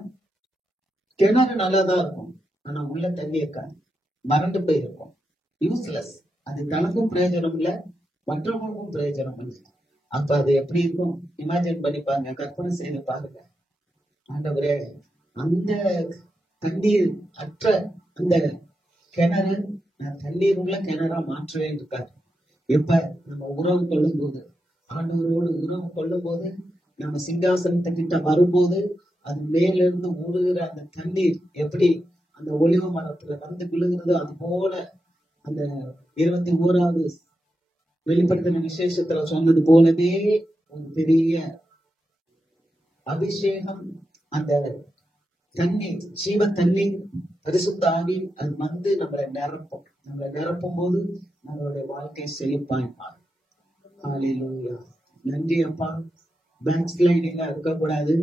கிணறு நல்லாதான் இருக்கும், ஆனா உள்ள தண்ணி இருக்காது, மறந்து போயிருக்கும், யூஸ்லெஸ். அது தனக்கும் பிரயோஜனம் இல்லை, மற்றவங்களுக்கும் பிரயோஜனம் இல்லை. அப்ப அது எப்படி இருக்கும் இமேஜின் பண்ணிப்பாங்க, கற்பனை செய்து பாருங்க. ஆண்டவரே, அந்த தண்ணீர் அற்ற அந்த கிணறு நான் தண்ணீர் உள்ள கிணறா மாற்றவே இருக்காது. எப்ப நம்ம உறவு கொள்ளும் போது, ஆண்டவரோடு உறவு கொள்ளும் போது, நம்ம சிங்காசனத்தை கிட்ட வரும்போது, அது மேலிருந்து ஊறுகிற அந்த தண்ணீர் எப்படி அந்த ஒலிவ மரத்துல வந்து விழுகிறது, அது போல அந்த 21வது வெளிப்படுத்தின விசேஷத்துல சொன்னது போலவே ஒரு பெரிய அபிஷேகம், அந்த தண்ணீர் ஜீவ தண்ணீர் பரிசுத்த ஆவி அது வந்து நம்மளை நிரப்பும். நம்மளை நிரப்பும் போது நம்மளுடைய வாழ்க்கை செழிப்பாய்ப்பார். ஹல்லேலூயா. நன்றி அப்பா. பேக் ஸ்லைடிங்ல இருக்கக்கூடாது.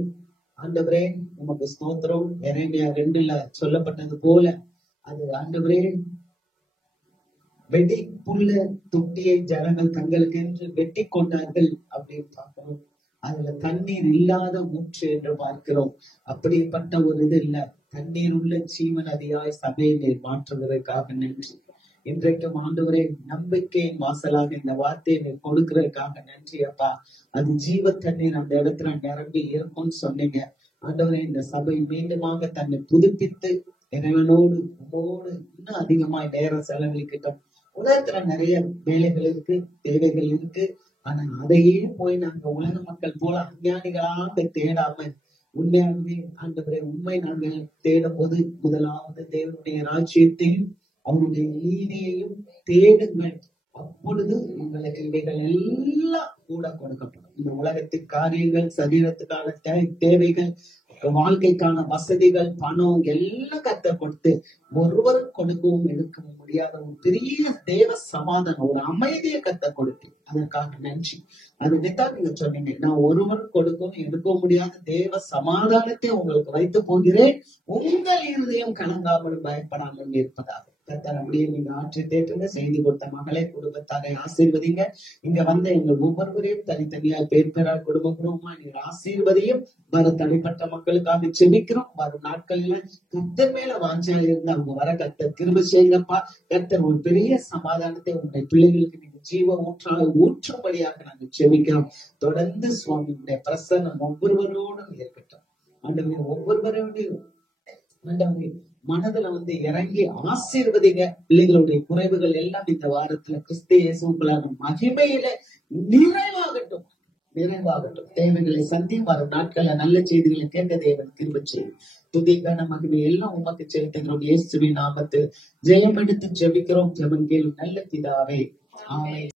ஆண்டவரே உமக்கு ஸ்தோத்திரம். எரேமியா 2ல சொல்லப்பட்டது போல அது ஆண்டவரே வெடி புல்ல தொட்டியை ஜனங்கள் தங்களுக்கு என்று வெட்டி கொண்டார்கள் அப்படின்னு பார்க்கிறோம். அதுல தண்ணீர் இல்லாத மூச்சு என்று பார்க்கிறோம். அப்படிப்பட்ட ஒரு இது இல்ல. தண்ணீர் உள்ள ஜீவன் அதிகாய் சபையை மாற்றுவதற்காக நன்றி. இன்றைக்கும் ஆண்டவரே நம்பிக்கையின் வாசலாக இந்த வார்த்தையை கொடுக்கிறதுக்காக நன்றி அப்பா. அது ஜீவ தண்ணீர் அந்த இடத்துல நிரம்பி இருக்கும்னு சொன்னீங்க ஆண்டவரே. இந்த சபை மீண்டுமாக தன்னை புதுப்பித்து இறைவனோடு உங்களோடு இன்னும் அதிகமாய் நேரம் செலவழிக்கிட்டோம். உலகத்துல நிறைய வேலைகள் இருக்கு, தேவைகள் இருக்கு. ஆனா அதையே போய் நாங்க உலக மக்கள் போல அஞ்ஞானிகளாக தேடாம உண்மையாகவே ஆண்டவரே உண்மை நாங்கள் தேடும் போது முதலாவது தேவனுடைய ராஜ்யத்தையும் அவருடைய நீதியையும் தேடுங்கள், அப்பொழுது உங்களுக்கு இவைகள் எல்லாம் கூட கொடுக்கப்படும். இந்த உலகத்தின் காரியங்கள், சரீரத்துக்கான தேவைகள், வாழ்க்கைக்கான வசதிகள், பணம் எல்லாம் கர்த்தர் கொடுத்து ஒருவர் கொடுக்கவும் எடுக்கவும் முடியாத ஒரு பெரிய தேவ சமாதானம், ஒரு அமைதியை கர்த்தர் கொடுத்து அதற்காக நன்றி. அதுதான் நீங்க சொன்னீங்க, நான் ஒருவர் கொடுக்கவும் எடுக்கவும் முடியாத தேவ சமாதானத்தை உங்களுக்கு வைத்து போகிறேன், உங்கள் இருதயம் கலங்காமலும் பயப்படாமல் இருப்பதாக. கர்த்தர் அப்படியே நீங்க ஆற்றி தேற்றுங்க. செய்தி கொடுத்த மகளை குடும்பத்தாரை ஆசீர்வதிங்க. இங்க வந்த எங்கள் ஒவ்வொருவரையும் தனித்தனியா பேர் பேரால் குடும்ப குடும்பமா நீங்க ஆசீர்வதியும். வர தனிப்பட்ட மக்களுக்காக செபிக்கிறோம். வரும் நாட்கள்ல கர்த்தர் மேல வாஞ்சா இருந்து அவங்க வர கர்த்தர் கிருபை செய்யுங்கப்பா. கர்த்தர் ஒரு பெரிய சமாதானத்தை உங்களுடைய பிள்ளைகளுக்கு நீங்க ஜீவ ஊற்றாக ஊற்றும்படியாக நாங்கள் செபிக்கிறோம். தொடர்ந்து சுவாமியுடைய பிரசன்னம் ஒவ்வொருவரோடும் இருக்கட்டும். ஆண்டவரே ஒவ்வொருவரோடையும் ஆண்டவரே மனதுல வந்து இறங்கி ஆசீர்வதிங்க. பிள்ளைகளுடைய குறைவுகள் எல்லாம் இந்த வாரத்துல கிறிஸ்து இயேசுவுக்குள்ளான மகிமையில நிறைவாகட்டும், நிறைவாகட்டும். தேவைகளை சந்தி வரும் நாட்கள்ல நல்ல செய்திகளை கேட்க தேவன் கிருபை செய்யும். துதி கன மகிமை எல்லாம் உமக்கு செலுத்துகிறோம். இயேசுவின் நாமத்தில் ஜெயம் எடுத்து ஜெபிக்கிறோம். ஜெபம் கேளும் நல்ல பிதாவே. ஆமென்.